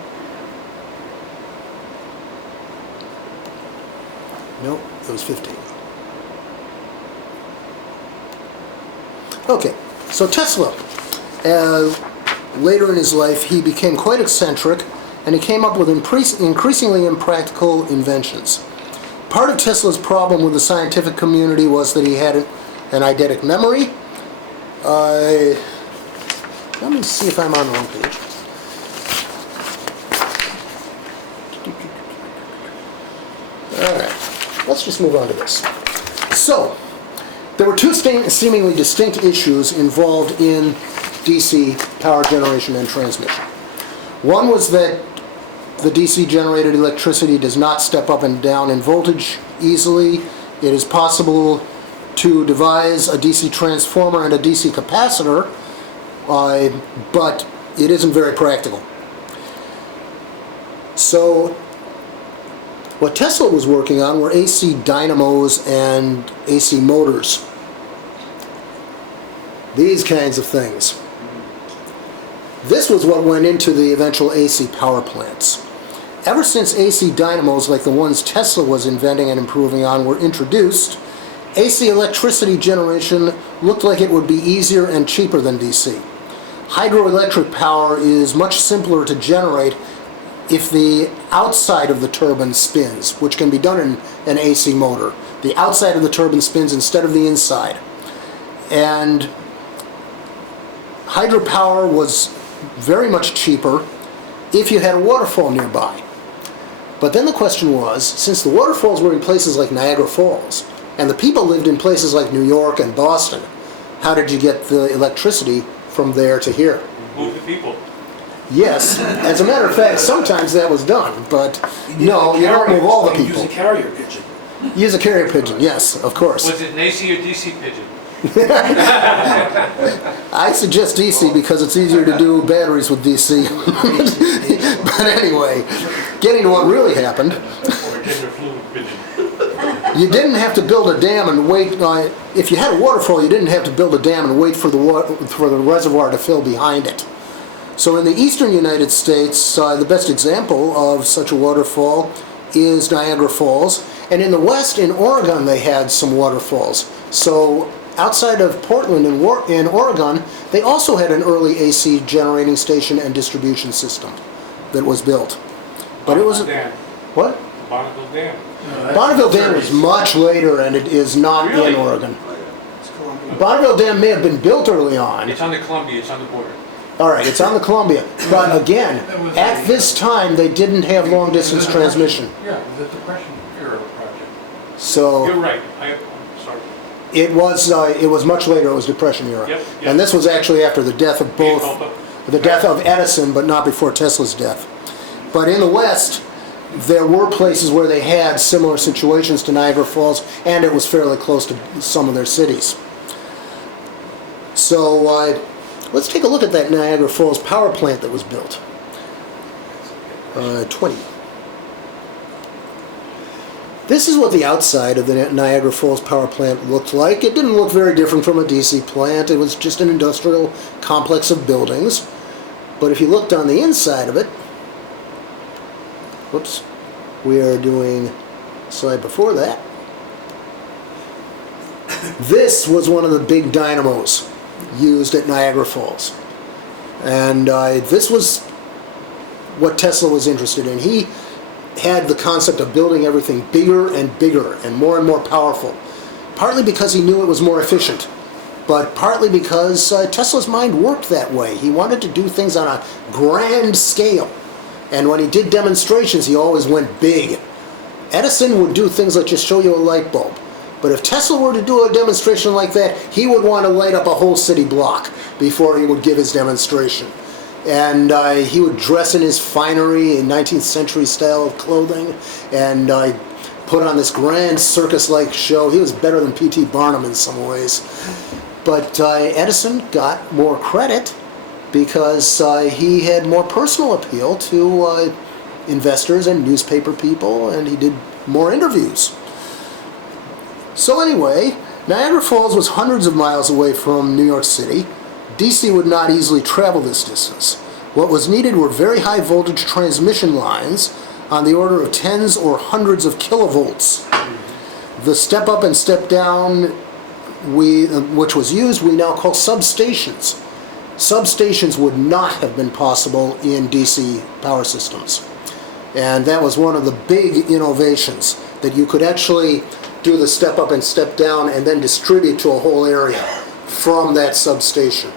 Nope, it was 15. Okay, so Tesla, later in his life, he became quite eccentric, and he came up with increasingly impractical inventions. Part of Tesla's problem with the scientific community was that he had an eidetic memory. Let me see if I'm on the wrong page. Alright, let's just move on to this. So, there were two seemingly distinct issues involved in DC power generation and transmission. One was that the DC generated electricity does not step up and down in voltage easily. It is possible to devise a DC transformer and a DC capacitor, but it isn't very practical. So what Tesla was working on were AC dynamos and AC motors. These kinds of things. This was what went into the eventual AC power plants. Ever since AC dynamos like the ones Tesla was inventing and improving on were introduced, AC electricity generation looked like it would be easier and cheaper than DC. Hydroelectric power is much simpler to generate if the outside of the turbine spins, which can be done in an AC motor. The outside of the turbine spins instead of the inside. And hydropower was very much cheaper if you had a waterfall nearby. But then the question was, since the waterfalls were in places like Niagara Falls, and the people lived in places like New York and Boston, how did you get the electricity from there to here? Move the people. Yes, as a matter of fact, sometimes that was done, but no, you don't move all the people. Use a carrier pigeon. Use a carrier pigeon, yes, of course. Was it an AC or DC pigeon? I suggest DC because it's easier to do batteries with DC. But anyway, getting to what really happened, Or a gender fluid pigeon? you didn't have to build a dam and wait. If you had a waterfall, you didn't have to build a dam and wait for the reservoir to fill behind it. So in the eastern United States, the best example of such a waterfall is Niagara Falls. And in the west, in Oregon, they had some waterfalls. So outside of Portland in Oregon, they also had an early AC generating station and distribution system that was built. But it was Dam. what? Bonneville Dam. Bonneville Dam was much later, and it is not Really? in Oregon. Bonneville Dam may have been built early on. It's on the Columbia, it's on the border. All right, it's on the Columbia. But again, at this time, they didn't have long-distance transmission. Yeah, it was a Depression era project. So You're right, I'm sorry. it was much later. It was Depression era. Yep, yep. And this was actually after the death of Culpa. the death of Edison, but not before Tesla's death. But in the West, there were places where they had similar situations to Niagara Falls, and it was fairly close to some of their cities. So let's take a look at that Niagara Falls power plant that was built. 20. This is what the outside of the Niagara Falls power plant looked like. It didn't look very different from a DC plant. It was just an industrial complex of buildings. But if you looked on the inside of it, whoops, we are doing slide before that. This was one of the big dynamos used at Niagara Falls. And this was what Tesla was interested in. He had the concept of building everything bigger and more powerful. Partly because he knew it was more efficient, but partly because Tesla's mind worked that way. He wanted to do things on a grand scale. And when he did demonstrations, he always went big. Edison would do things like just show you a light bulb. But if Tesla were to do a demonstration like that, he would want to light up a whole city block before he would give his demonstration. And he would dress in his finery in 19th century style of clothing and put on this grand circus-like show. He was better than P.T. Barnum in some ways. But Edison got more credit because he had more personal appeal to investors and newspaper people, and he did more interviews. So anyway, Niagara Falls was hundreds of miles away from New York City. DC would not easily travel this distance. What was needed were very high voltage transmission lines on the order of tens or hundreds of kilovolts. The step up and step down which was used we now call substations. Substations would not have been possible in DC power systems. And that was one of the big innovations, that you could actually do the step up and step down and then distribute to a whole area from that substation.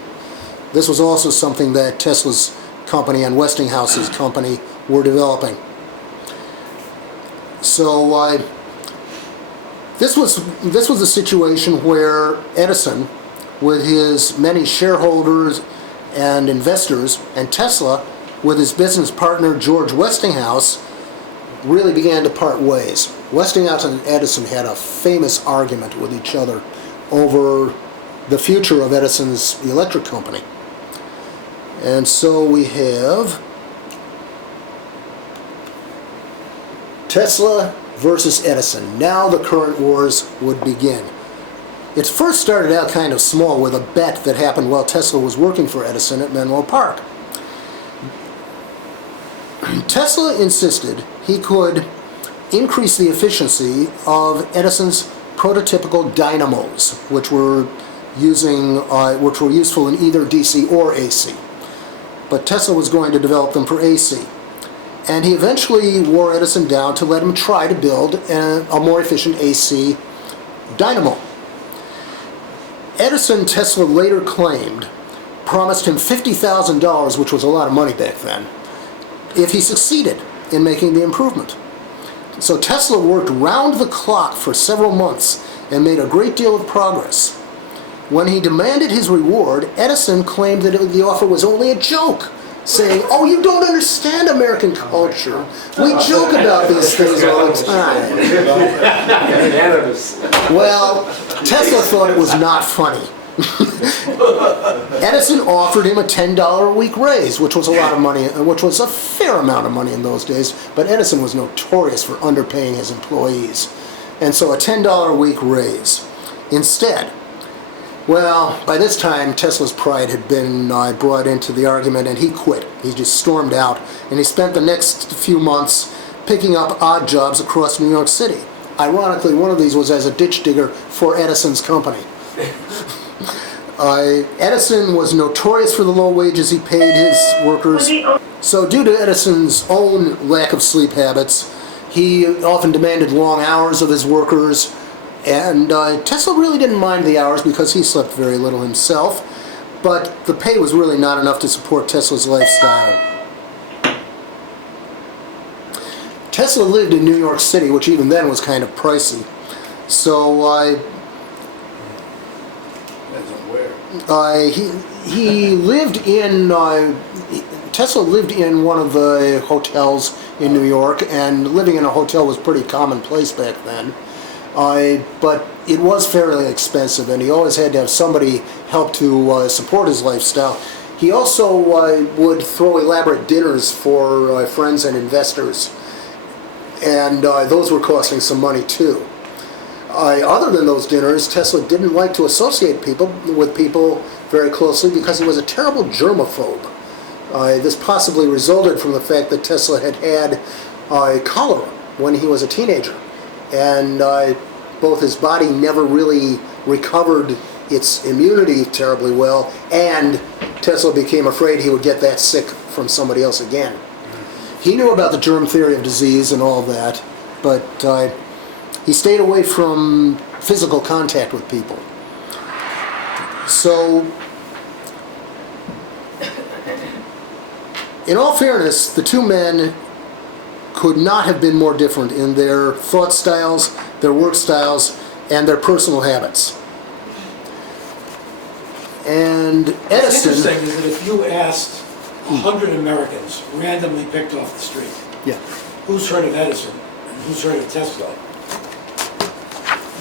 This was also something that Tesla's company and Westinghouse's company were developing. So this was a situation where Edison, with his many shareholders and investors, and Tesla, with his business partner George Westinghouse, really began to part ways. Westinghouse and Edison had a famous argument with each other over the future of Edison's electric company. And so we have Tesla versus Edison. Now the current wars would begin. It first started out kind of small with a bet that happened while Tesla was working for Edison at Menlo Park. Tesla insisted he could increase the efficiency of Edison's prototypical dynamos, which were useful in either DC or AC. But Tesla was going to develop them for AC. And he eventually wore Edison down to let him try to build a more efficient AC dynamo. Edison, Tesla later claimed, promised him $50,000, which was a lot of money back then, if he succeeded in making the improvement. So Tesla worked round the clock for several months and made a great deal of progress. When he demanded his reward, Edison claimed that the offer was only a joke, saying, "Oh, you don't understand American culture. We joke about these things all the time." Well, Tesla thought it was not funny. Edison offered him a $10 a week raise, which was a lot of money, which was a fair amount of money in those days, but Edison was notorious for underpaying his employees. And so a $10 a week raise. Instead, well, by this time, Tesla's pride had been brought into the argument, and he quit. He just stormed out, and he spent the next few months picking up odd jobs across New York City. Ironically, one of these was as a ditch digger for Edison's company. Edison was notorious for the low wages he paid his workers. So due to Edison's own lack of sleep habits, he often demanded long hours of his workers. And Tesla really didn't mind the hours because he slept very little himself, but the pay was really not enough to support Tesla's lifestyle. Tesla lived in New York City, which even then was kind of pricey. So he lived in Tesla lived in one of the hotels in New York, and living in a hotel was pretty commonplace back then. But it was fairly expensive, and he always had to have somebody help to support his lifestyle. He also would throw elaborate dinners for friends and investors, and those were costing some money too. Other than those dinners, Tesla didn't like to associate with people very closely because he was a terrible germaphobe. This possibly resulted from the fact that Tesla had cholera when he was a teenager, and both his body never really recovered its immunity terribly well, and Tesla became afraid he would get that sick from somebody else again. He knew about the germ theory of disease and all that, but he stayed away from physical contact with people. So, in all fairness, the two men could not have been more different in their thought styles, their work styles, and their personal habits. And What's Edison... interesting is that if you asked 100 Americans, randomly picked off the street, Yeah. who's heard of Edison and who's heard of Tesla,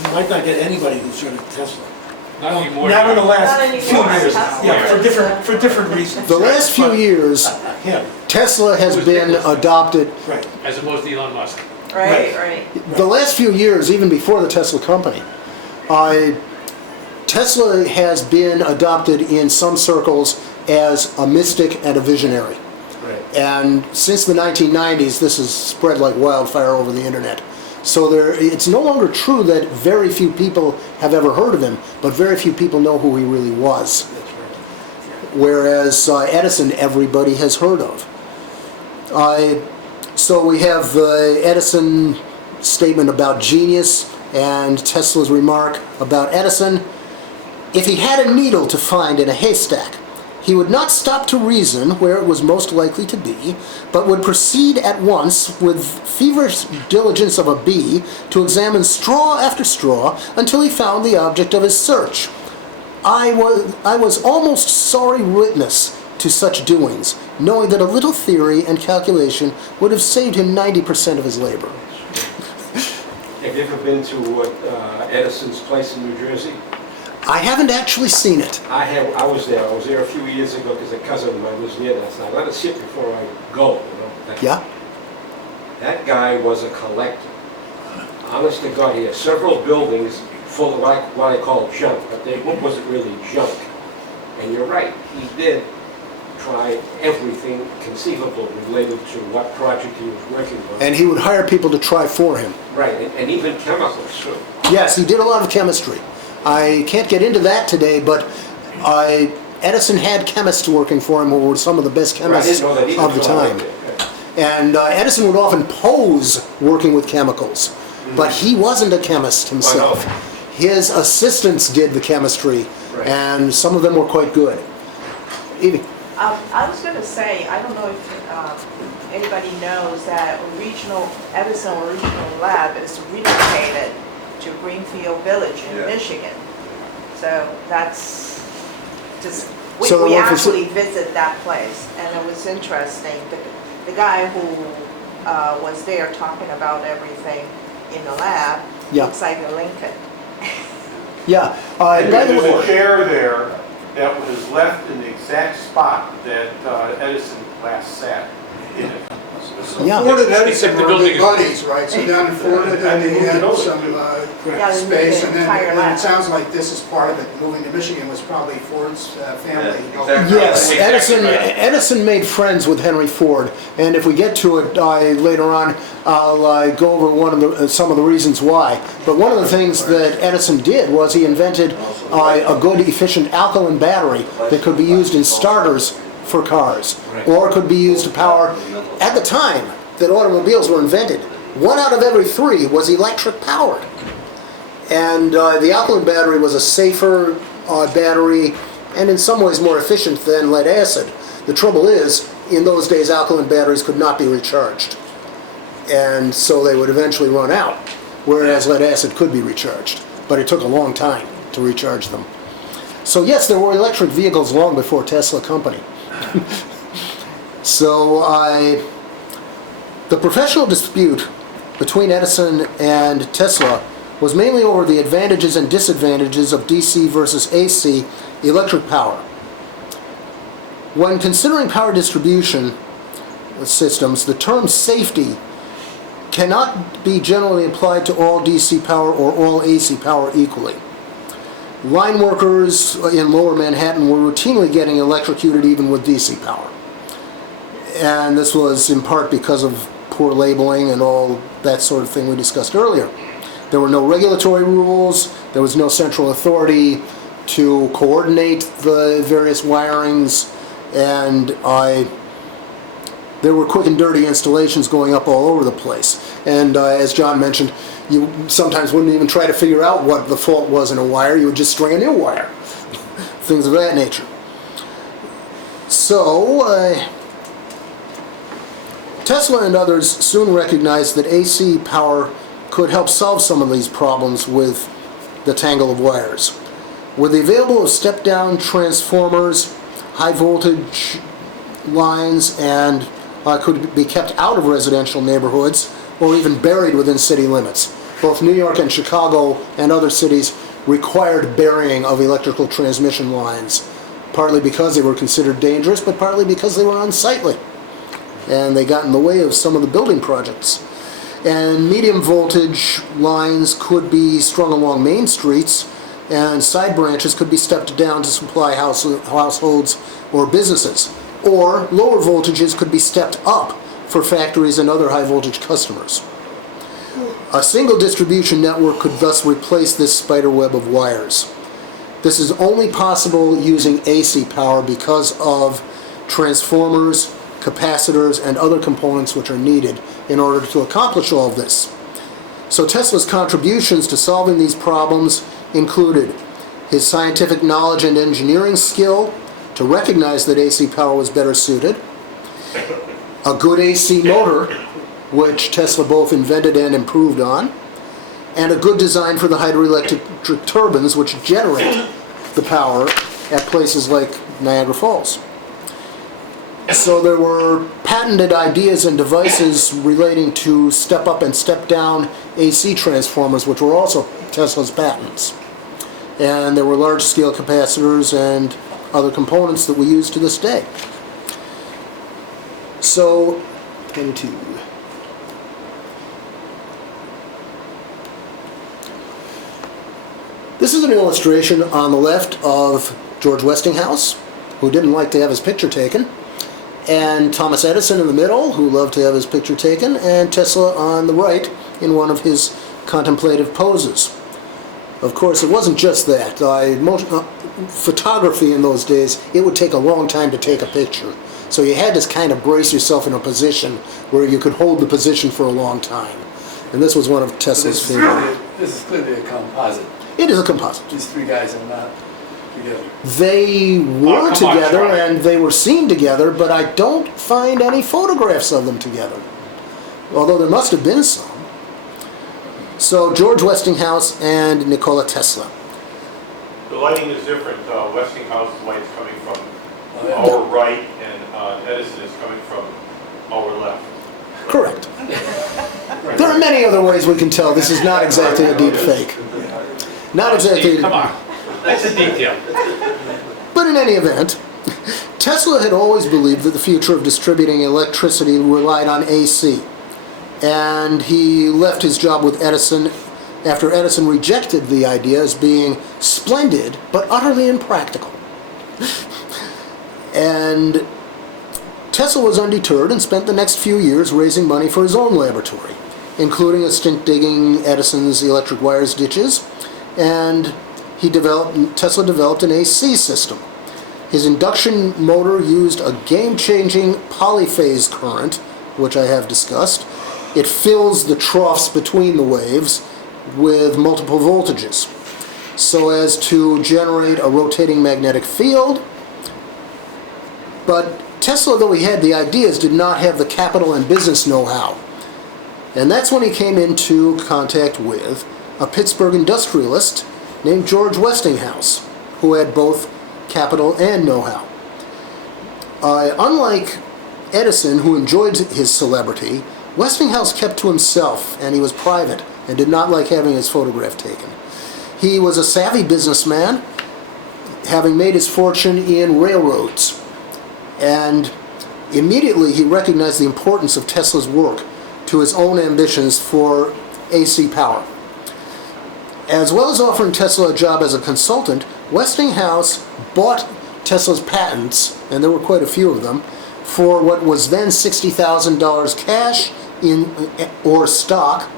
you might not get anybody who's heard of Tesla. Not anymore. Not in the Not last few anymore. years. Tesla. Yeah, for different reasons. The last few years, Him, Tesla has Who was been Nicholas? adopted. right. As opposed to Elon Musk. Right. The last few years, even before the Tesla company, Tesla has been adopted in some circles as a mystic and a visionary. Right. And since the 1990s, this has spread like wildfire over the internet. So it's no longer true that very few people have ever heard of him, but very few people know who he really was. That's right. Whereas Edison, everybody has heard of. So we have the Edison statement about genius and Tesla's remark about Edison. If he had a needle to find in a haystack, he would not stop to reason where it was most likely to be, but would proceed at once with feverish diligence of a bee to examine straw after straw until he found the object of his search. I was almost sorry witness to such doings, knowing that a little theory and calculation would have saved him 90% of his labor. Have you ever been to Edison's place in New Jersey? I haven't actually seen it. I was there. I was there a few years ago because a cousin of mine lives near that. So I let it sit before I go, you know. Yeah? That guy was a collector. Honest to God, he had several buildings full of what I call junk, but they wasn't really junk. And you're right, he did try everything conceivable related to what project he was working on. And he would hire people to try for him. Right, and even chemicals too. Yes, he did a lot of chemistry. I can't get into that today, but Edison had chemists working for him who were some of the best chemists I didn't know that either. of the time. And Edison would often pose working with chemicals, but he wasn't a chemist himself. His assistants did the chemistry, Right. and some of them were quite good. Evie. I was going to say, I don't know if anybody knows that Edison Original Lab is relocated to Greenfield Village in Michigan. So that's just, we So actually visit that place, and it was interesting. The guy who was there talking about everything in the lab looks like a Lincoln. Yeah. And there's a chair there that was left in the exact spot that Edison last sat in it. Yeah. Ford and Edison Except the were building big is- buddies, right? So down in Florida, then they had some Yeah, they space, moved and the entire then lab. it sounds like this is part of it. Moving to Michigan was probably Ford's family. exactly. Yes, Exactly right. Edison made friends with Henry Ford, and if we get to it later on, I'll go over some of the reasons why. But one of the things that Edison did was he invented a good, efficient alkaline battery that could be used in starters for cars, or could be used to power. At the time that automobiles were invented, 1 out of every 3 was electric powered. And the alkaline battery was a safer battery and in some ways more efficient than lead acid. The trouble is, in those days alkaline batteries could not be recharged. And so they would eventually run out, whereas lead acid could be recharged. But it took a long time to recharge them. So yes, there were electric vehicles long before Tesla company. So The professional dispute between Edison and Tesla was mainly over the advantages and disadvantages of DC versus AC electric power. When considering power distribution systems, the term safety cannot be generally applied to all DC power or all AC power equally. Line workers in lower Manhattan were routinely getting electrocuted even with DC power. And this was in part because of poor labeling and all that sort of thing we discussed earlier. There were no regulatory rules, there was no central authority to coordinate the various wirings, and there were quick and dirty installations going up all over the place. And as John mentioned, you sometimes wouldn't even try to figure out what the fault was in a wire, you would just string a new wire. Things of that nature. So, Tesla and others soon recognized that AC power could help solve some of these problems with the tangle of wires. With the available of step-down transformers, high voltage lines, and could be kept out of residential neighborhoods or even buried within city limits. Both New York and Chicago and other cities required burying of electrical transmission lines, partly because they were considered dangerous, but partly because they were unsightly. And they got in the way of some of the building projects. And medium voltage lines could be strung along main streets, and side branches could be stepped down to supply households or businesses. Or lower voltages could be stepped up for factories and other high voltage customers. A single distribution network could thus replace this spider web of wires. This is only possible using AC power because of transformers, capacitors, and other components which are needed in order to accomplish all of this. So Tesla's contributions to solving these problems included his scientific knowledge and engineering skill to recognize that AC power was better suited, a good AC motor, which Tesla both invented and improved on, and a good design for the hydroelectric turbines which generate the power at places like Niagara Falls. So there were patented ideas and devices relating to step-up and step-down AC transformers, which were also Tesla's patents. And there were large-scale capacitors and other components that we use to this day. So, into this is an illustration on the left of George Westinghouse, who didn't like to have his picture taken, and Thomas Edison in the middle, who loved to have his picture taken, and Tesla on the right in one of his contemplative poses. Of course, it wasn't just that. Photography in those days, it would take a long time to take a picture. So you had to kind of brace yourself in a position where you could hold the position for a long time. And this was one of Tesla's favorite. This is clearly a composite. It is a composite. These three guys are not together. They were together and they were seen together, but I don't find any photographs of them together. Although there must have been some. So George Westinghouse and Nikola Tesla. The lighting is different. Westinghouse's light's coming from our right, and Edison is coming from our left. Correct. There are many other ways we can tell this is not exactly a deep fake. Not exactly. Come on, that's a detail. But in any event, Tesla had always believed that the future of distributing electricity relied on AC. And he left his job with Edison after Edison rejected the idea as being splendid but utterly impractical. And Tesla was undeterred and spent the next few years raising money for his own laboratory, including a stint digging Edison's electric wires ditches, and Tesla developed an AC system. His induction motor used a game-changing polyphase current, which I have discussed. It fills the troughs between the waves with multiple voltages so as to generate a rotating magnetic field. But Tesla, though he had the ideas, did not have the capital and business know-how. And that's when he came into contact with a Pittsburgh industrialist named George Westinghouse, who had both capital and know-how. Unlike Edison, who enjoyed his celebrity, Westinghouse kept to himself, and he was private and did not like having his photograph taken. He was a savvy businessman, having made his fortune in railroads, and immediately he recognized the importance of Tesla's work to his own ambitions for AC power. As well as offering Tesla a job as a consultant, Westinghouse bought Tesla's patents, and there were quite a few of them, for what was then $60,000 cash or stock,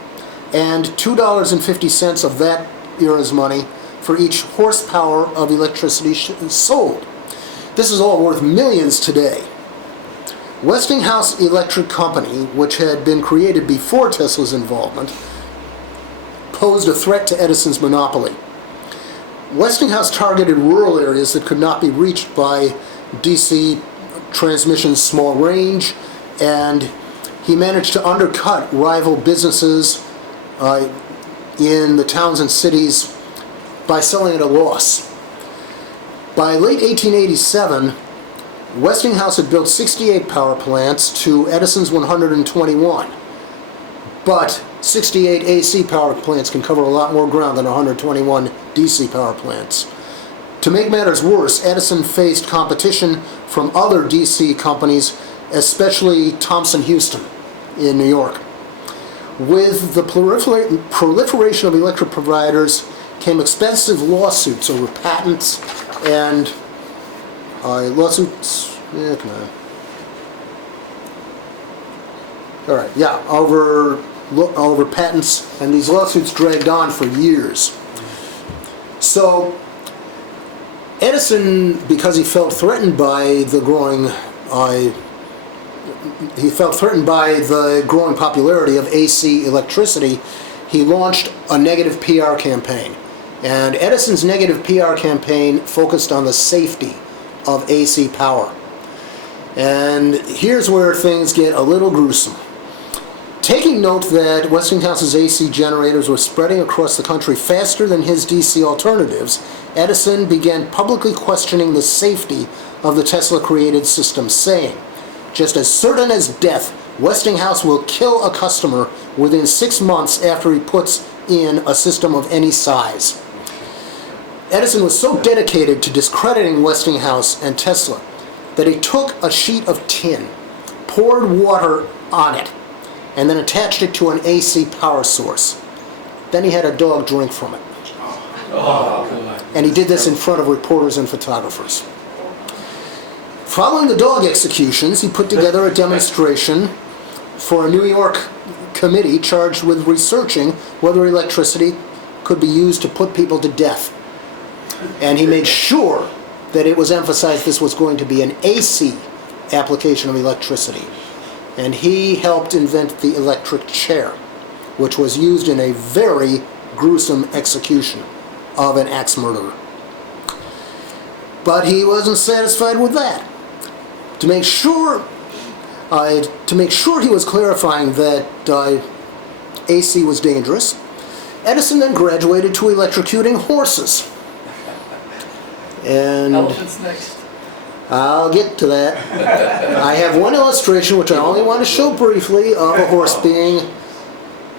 and $2.50 of that era's money for each horsepower of electricity sold. This is all worth millions today. Westinghouse Electric Company, which had been created before Tesla's involvement, posed a threat to Edison's monopoly. Westinghouse targeted rural areas that could not be reached by DC transmission's small range, and he managed to undercut rival businesses in the towns and cities by selling at a loss. By late 1887, Westinghouse had built 68 power plants to Edison's 121. But 68 AC power plants can cover a lot more ground than 121 DC power plants. To make matters worse, Edison faced competition from other DC companies, especially Thomson-Houston in New York. With the proliferation of electric providers came expensive lawsuits over patents and over patents, and these lawsuits dragged on for years. So Edison, because he felt threatened by the growing popularity of AC electricity, he launched a negative PR campaign. And Edison's negative PR campaign focused on the safety of AC power. And here's where things get a little gruesome. Taking note that Westinghouse's AC generators were spreading across the country faster than his DC alternatives, Edison began publicly questioning the safety of the Tesla-created system, saying, "Just as certain as death, Westinghouse will kill a customer within 6 months after he puts in a system of any size." Edison was so dedicated to discrediting Westinghouse and Tesla that he took a sheet of tin, poured water on it, and then attached it to an AC power source. Then he had a dog drink from it. And he did this in front of reporters and photographers. Following the dog executions, he put together a demonstration for a New York committee charged with researching whether electricity could be used to put people to death. And he made sure that it was emphasized this was going to be an AC application of electricity. And he helped invent the electric chair, which was used in a very gruesome execution of an axe murderer. But he wasn't satisfied with that. To make sure he was clarifying that AC was dangerous, Edison then graduated to electrocuting horses. And Elephants next. I'll get to that. I have one illustration, which I only want to show briefly, of a horse being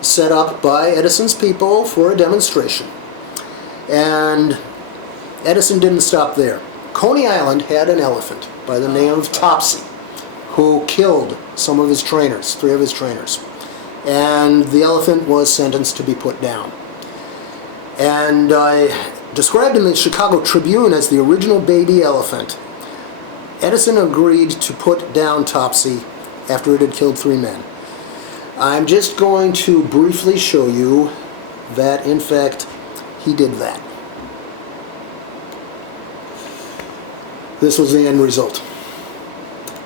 set up by Edison's people for a demonstration. And Edison didn't stop there. Coney Island had an elephant by the name of Topsy, who killed some of his trainers, 3 of his trainers. And the elephant was sentenced to be put down. And described in the Chicago Tribune as the original baby elephant, Edison agreed to put down Topsy after it had killed 3 men. I'm just going to briefly show you that, in fact, he did that. This was the end result.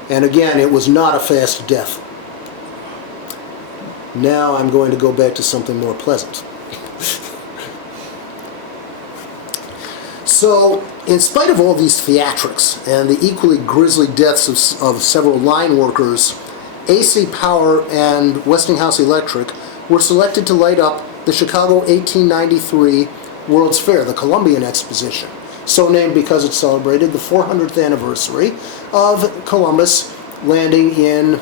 And again, it was not a fast death. Now I'm going to go back to something more pleasant. So, in spite of all these theatrics and the equally grisly deaths of several line workers, AC Power and Westinghouse Electric were selected to light up the Chicago 1893 World's Fair, the Columbian Exposition, so named because it celebrated the 400th anniversary of Columbus landing in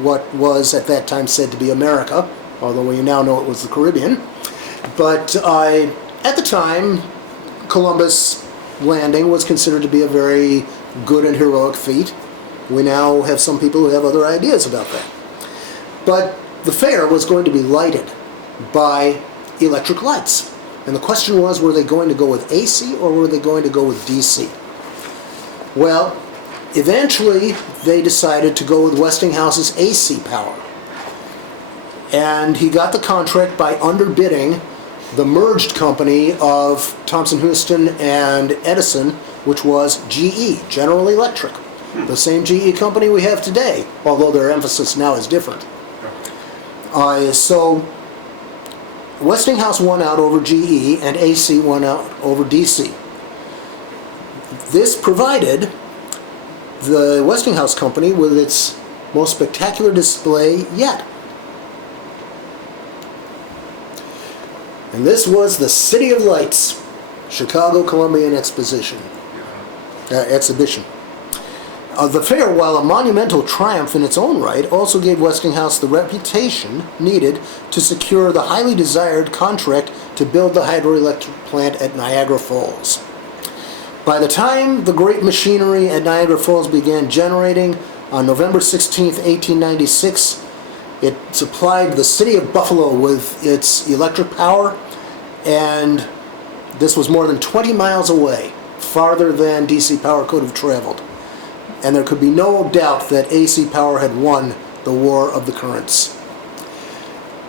what was at that time said to be America, although we now know it was the Caribbean. But at the time, Columbus landing was considered to be a very good and heroic feat. We now have some people who have other ideas about that. But the fair was going to be lighted by electric lights. And the question was, were they going to go with AC or were they going to go with DC? Well, eventually they decided to go with Westinghouse's AC power. And he got the contract by underbidding the merged company of Thomson Houston and Edison, which was GE, General Electric. The same GE company we have today, although their emphasis now is different. So Westinghouse won out over GE and AC won out over DC. This provided the Westinghouse company with its most spectacular display yet. And this was the City of Lights, Chicago Columbian Exhibition. The fair, while a monumental triumph in its own right, also gave Westinghouse the reputation needed to secure the highly desired contract to build the hydroelectric plant at Niagara Falls. By the time the great machinery at Niagara Falls began generating on November 16, 1896, it supplied the city of Buffalo with its electric power, and this was more than 20 miles away, farther than DC power could have traveled. And there could be no doubt that AC power had won the War of the Currents.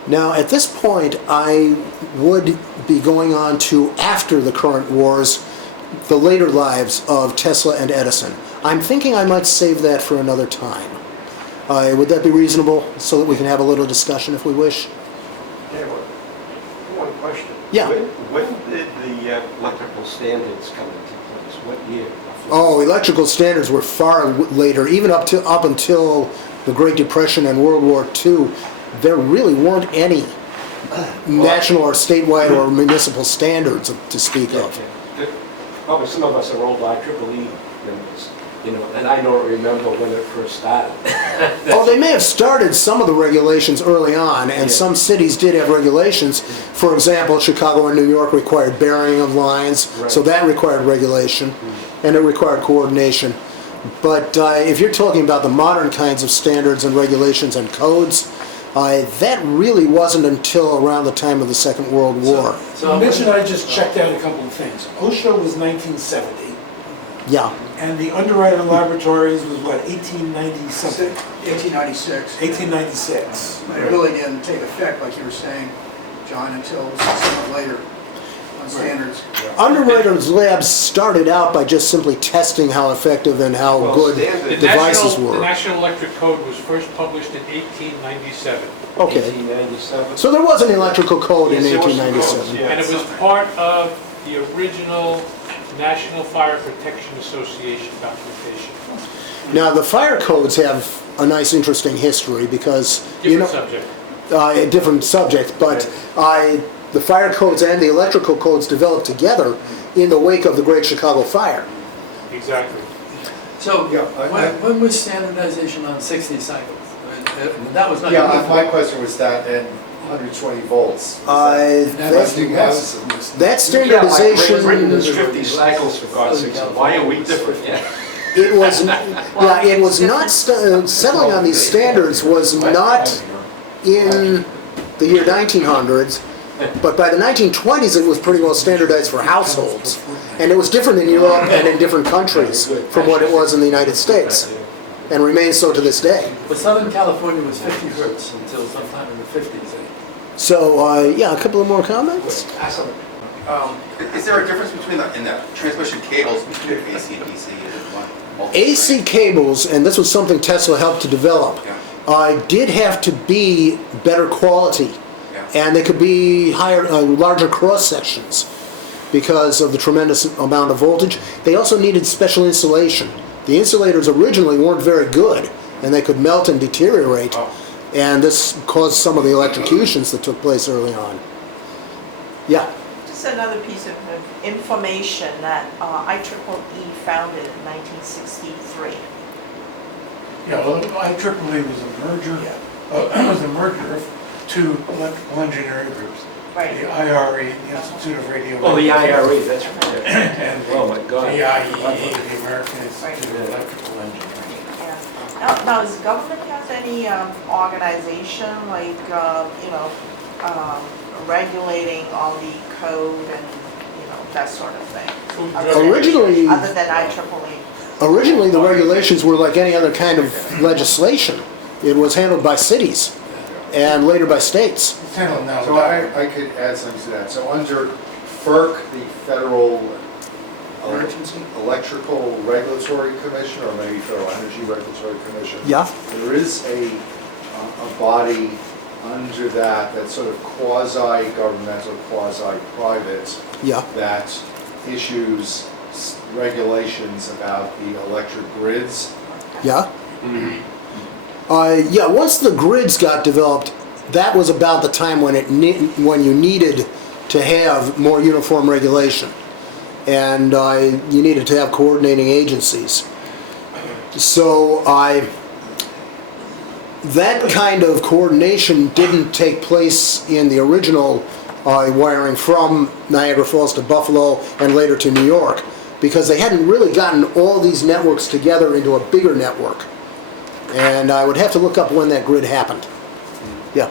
Now, at this point, I would be going on to, after the current wars, the later lives of Tesla and Edison. I'm thinking I might save that for another time. Would that be reasonable, so that we can have a little discussion if we wish? Yeah, one question. Yeah. When did the electrical standards come into place? What year? Oh, electrical standards were far later, even up until the Great Depression and World War II. There really weren't any national or statewide or municipal standards to speak of. Probably some of us are old IEEE members, and I don't remember when it first started. Oh, they may have started some of the regulations early on, and some cities did have regulations. For example, Chicago and New York required burying of lines, so that required regulation, and it required coordination. But if you're talking about the modern kinds of standards and regulations and codes, that really wasn't until around the time of the Second World War. So I mentioned I just checked out a couple of things. OSHA was 1970. Yeah. And the Underwriter Laboratories was what, 1890-something? 1896. 1896. But it really didn't take effect, like you were saying, John, until 6 months later on standards. Underwriters Labs started out by just simply testing how effective and how good devices were. The National Electric Code was first published in 1897. Okay. 1897. So there was an electrical code in Yes, there was 1897. codes, And it was part of the original National Fire Protection Association documentation. Now, the fire codes have a nice, interesting history because, Different subject. a different subject, but the fire codes and the electrical codes developed together in the wake of the Great Chicago Fire. Exactly. So, Yeah, when was standardization on 60 cycles? I mean, that was not. Yeah, my question was that, and 120 volts. Westinghouse. That standardization, Britain is 50 cycles, for God's sake, so why are we different? it was not settling on these standards was not in the year 1900s, but by the 1920s it was pretty well standardized for households, and it was different in Europe and in different countries from what it was in the United States, and remains so to this day. But Southern California was 50 hertz until sometime in the 50s. So yeah, a couple of more comments. Is there a difference between in the transmission cables between AC and DC? AC cables, and this was something Tesla helped to develop, did have to be better quality, and they could be larger cross sections because of the tremendous amount of voltage. They also needed special insulation. The insulators originally weren't very good, and they could melt and deteriorate. And this caused some of the electrocutions that took place early on. Yeah. Just another piece of information that IEEE founded in 1963. Yeah, well, IEEE was a merger, was a merger of two electrical engineering groups. Right. The IRE, the Institute of Radio. Oh, the IRE, that's right. And Oh, my God. the IEE, the American Institute of Electrical Engineering. Yeah. Now, does government have any organization like, regulating all the code and, that sort of thing? Originally- Other than IEEE? Originally, the regulations were like any other kind of legislation. It was handled by cities and later by states. It's handled now. So I could add something to that. So under FERC, the Federal Electrical Regulatory Commission, or maybe Federal Energy Regulatory Commission. Yeah. There is a body under that that's sort of quasi-governmental, quasi-private, Yeah. that issues regulations about the electric grids. Yeah. Yeah. Once the grids got developed, that was about the time when when you needed to have more uniform regulation, and you needed to have coordinating agencies. So that kind of coordination didn't take place in the original wiring from Niagara Falls to Buffalo and later to New York, because they hadn't really gotten all these networks together into a bigger network. And I would have to look up when that grid happened. Yeah.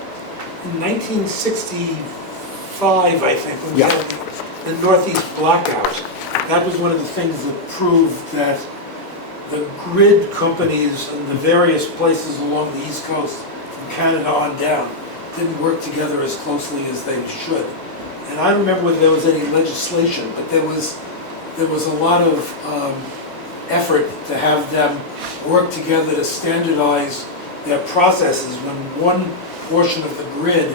In 1965, I think, when we Yeah. had the Northeast blackout, that was one of the things that proved that the grid companies in the various places along the East Coast, from Canada on down, didn't work together as closely as they should. And I remember whether there was any legislation, but there was a lot of effort to have them work together to standardize their processes when one portion of the grid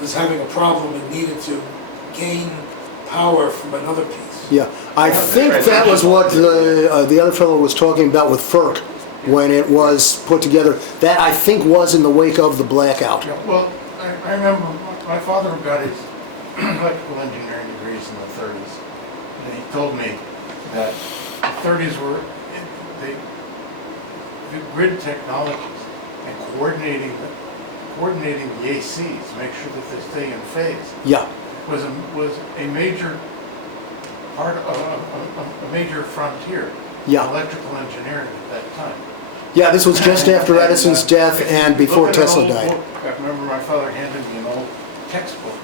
was having a problem and needed to gain power from another piece. Yeah. I think that was what the other fellow was talking about with FERC when it was put together. That, I think, was in the wake of the blackout. Yeah, well, I remember my father got his electrical engineering degrees in the 30s. And he told me that the 30s were the grid technologies and coordinating the ACs to make sure that they stay in phase Yeah. was a major part of a major frontier Yeah. in electrical engineering at that time. Yeah, this was just after Edison's death and before Look at an Tesla old died. book. I remember my father handed me an old textbook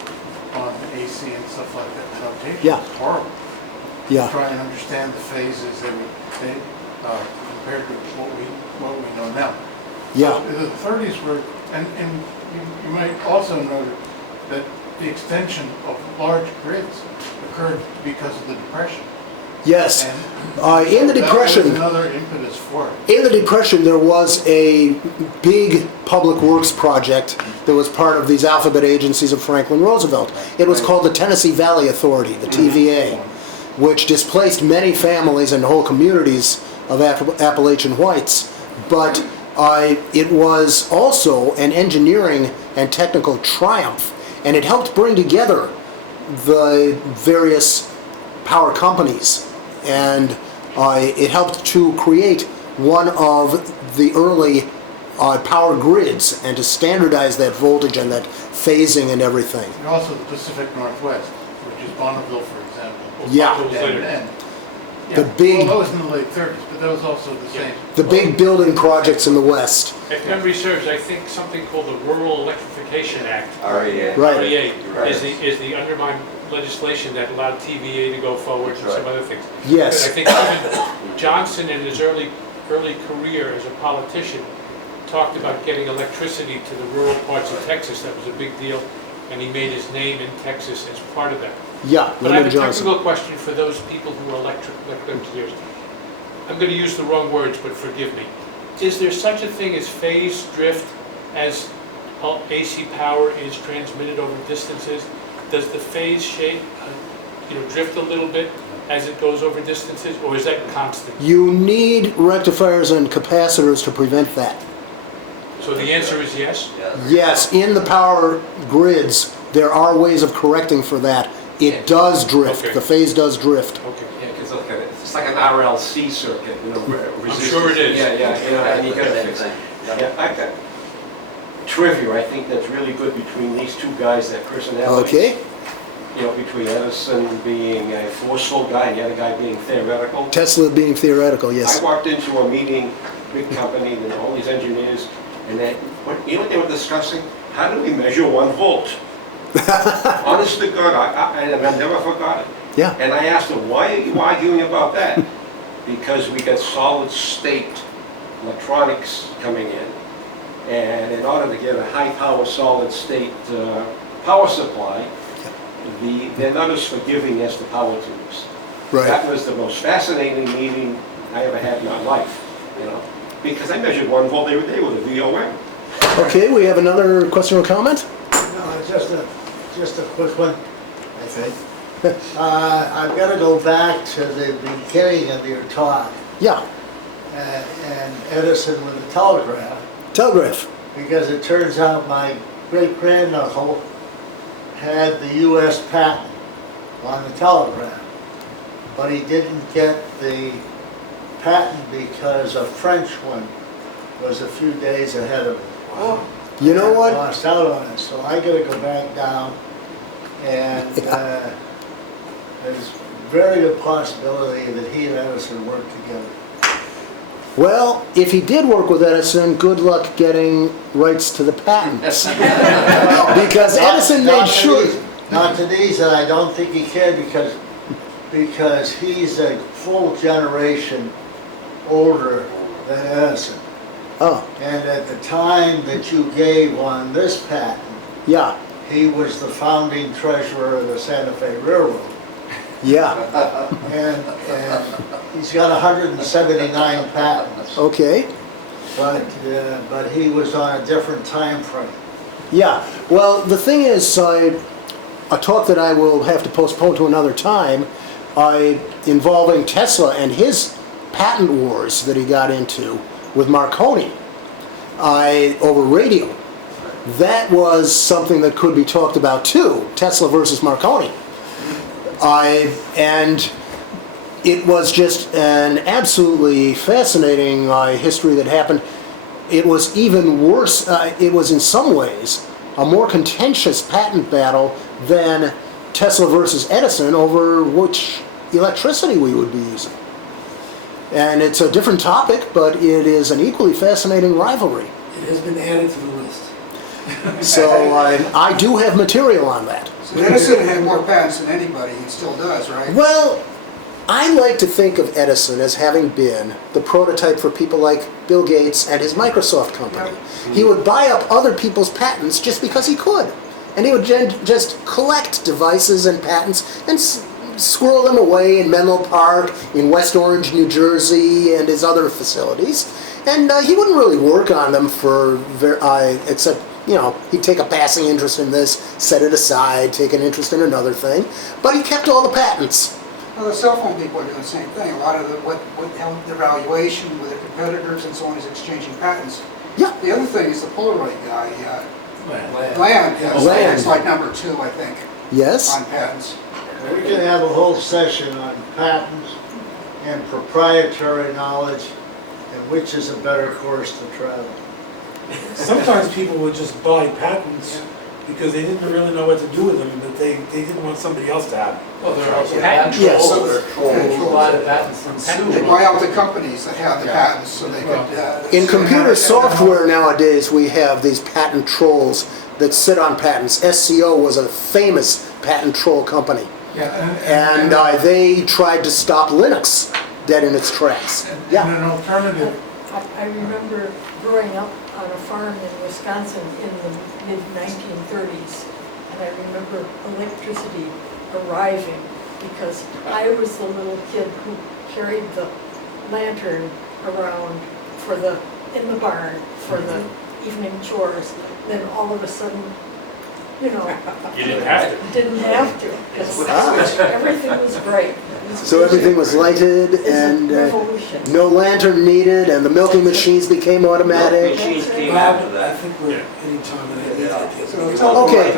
on AC and stuff like that. The notation Yeah. was horrible. Yeah. Try and understand the phases compared to what we know now. Yeah. So the 30s were, and you might also note that the extension of large grids occurred because of the Depression. Yes. And In the that Depression, was another impetus for it. in the Depression, there was a big public works project that was part of these alphabet agencies of Franklin Roosevelt. It was called the Tennessee Valley Authority, the TVA, which displaced many families and whole communities of Appalachian whites. But it was also an engineering and technical triumph, and it helped bring together the various power companies, and it helped to create one of the early power grids and to standardize that voltage and that phasing and everything. And also the Pacific Northwest, which is Bonneville, for example. Yeah. It was later. Yeah, The big- well, that was in the late 30s, but that was also the same. The big building projects in the West. If memory serves, I think something called the Rural Electrification Act, REA. Right. REA, Right. is the underlying legislation that allowed TVA to go forward and some other things. Yes. But I think even Johnson in his early career as a politician talked about getting electricity to the rural parts of Texas. That was a big deal, and he made his name in Texas as part of that. Yeah, But I have Lyndon a Johnson. technical question for those people who are electrical engineers. I'm going to use the wrong words, but forgive me. Is there such a thing as phase drift as AC power is transmitted over distances? Does the phase shape, drift a little bit as it goes over distances, or is that constant? You need rectifiers and capacitors to prevent that. So the answer is yes? Yes, in the power grids, there are ways of correcting for that. It does drift. Okay. The phase does drift. Okay. Yeah, because look at it, it's the it's like an RLC circuit, you know, resistance. sure it is. Yeah, yeah, you know, and you gotta fix it. Yeah, I've got trivia, I think that's really good between these two guys, their personalities. Okay. You know, between Edison being a forceful guy and the other guy being theoretical. Tesla being theoretical, yes. I walked into a meeting, big company, and all these engineers, and you know what they were discussing? How do we measure 1 volt? Honest to God, I never forgot it. Yeah. And I asked them, why are you arguing about that? Because we got solid state electronics coming in. And in order to get a high power solid state power supply, they're not as forgiving as the power tubes. Right. That was the most fascinating meeting I ever had in my life, you know, because I measured 1 volt every day with a VOM. Okay, we have another question or comment? No, just a quick one, I think. I've got to go back to the beginning of your talk Yeah, and Edison with the telegraph, telegraph. because it turns out my great-granduncle had the U.S. patent on the telegraph, but he didn't get the patent because a French one was a few days ahead of him. You know what? Lost out on it, so I gotta go back down, and there's very good possibility that he and Edison worked together. Well, if he did work with Edison, good luck getting rights to the patents. Because Edison made sure... Not to these, and I don't think he cared because he's a full generation older than Edison. Oh, And at the time that you gave on this patent, yeah, he was the founding treasurer of the Santa Fe Railroad. yeah, And he's got 179 patents, okay. but he was on a different time frame. Yeah, well, the thing is, a talk that I will have to postpone to another time, involving Tesla and his patent wars that he got into with Marconi over radio. That was something that could be talked about too, Tesla versus Marconi. And it was just an absolutely fascinating history that happened. It was even worse, it was in some ways a more contentious patent battle than Tesla versus Edison over which electricity we would be using. And it's a different topic, but it is an equally fascinating rivalry. It has been added to the list. So I do have material on that. So Edison had more patents than anybody, and still does, right? Well, I like to think of Edison as having been the prototype for people like Bill Gates and his Microsoft company. He would buy up other people's patents just because he could. And he would just collect devices and patents and squirrel them away in Menlo Park, in West Orange, New Jersey, and his other facilities. And he wouldn't really work on them except, you know, he'd take a passing interest in this, set it aside, take an interest in another thing. But he kept all the patents. Well, the cell phone people are doing the same thing. A lot of what held their valuation with their competitors and so on is exchanging patents. Yeah. The other thing is the Polaroid guy, Land. Land, yes, Land. it's like number 2, I think, Yes? on patents. We can have a whole session on patents and proprietary knowledge and which is a better course to travel. Sometimes people would just buy patents because they didn't really know what to do with them, but they didn't want somebody else to have it. Well, there are also Yeah. patent Yes. trolls that are trolls who buy the patents and They sue. buy out the companies that have the patents so they could... In computer software nowadays, we have these patent trolls that sit on patents. SCO was a famous patent troll company. And they tried to stop Linux dead in its tracks. And Yeah. an alternative, I remember growing up on a farm in Wisconsin in the mid-1930s, and I remember electricity arriving because I was the little kid who carried the lantern around in the barn for the evening chores. Then all of a sudden, you know, You didn't have to. didn't have to, because everything was bright. It was So everything was lighted It's a and revolution. no lantern needed, and the milking machines became automatic. Machines came Bob, after I that. think we're hitting time and Okay,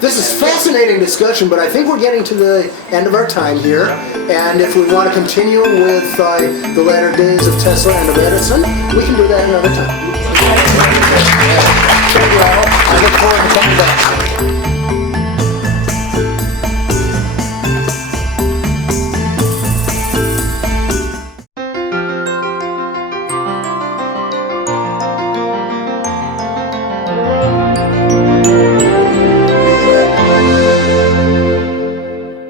this is fascinating discussion, but I think we're getting to the end of our time here. And if we want to continue with the latter days of Tesla and of Edison, we can do that another time. Thank you all. I look forward to coming back.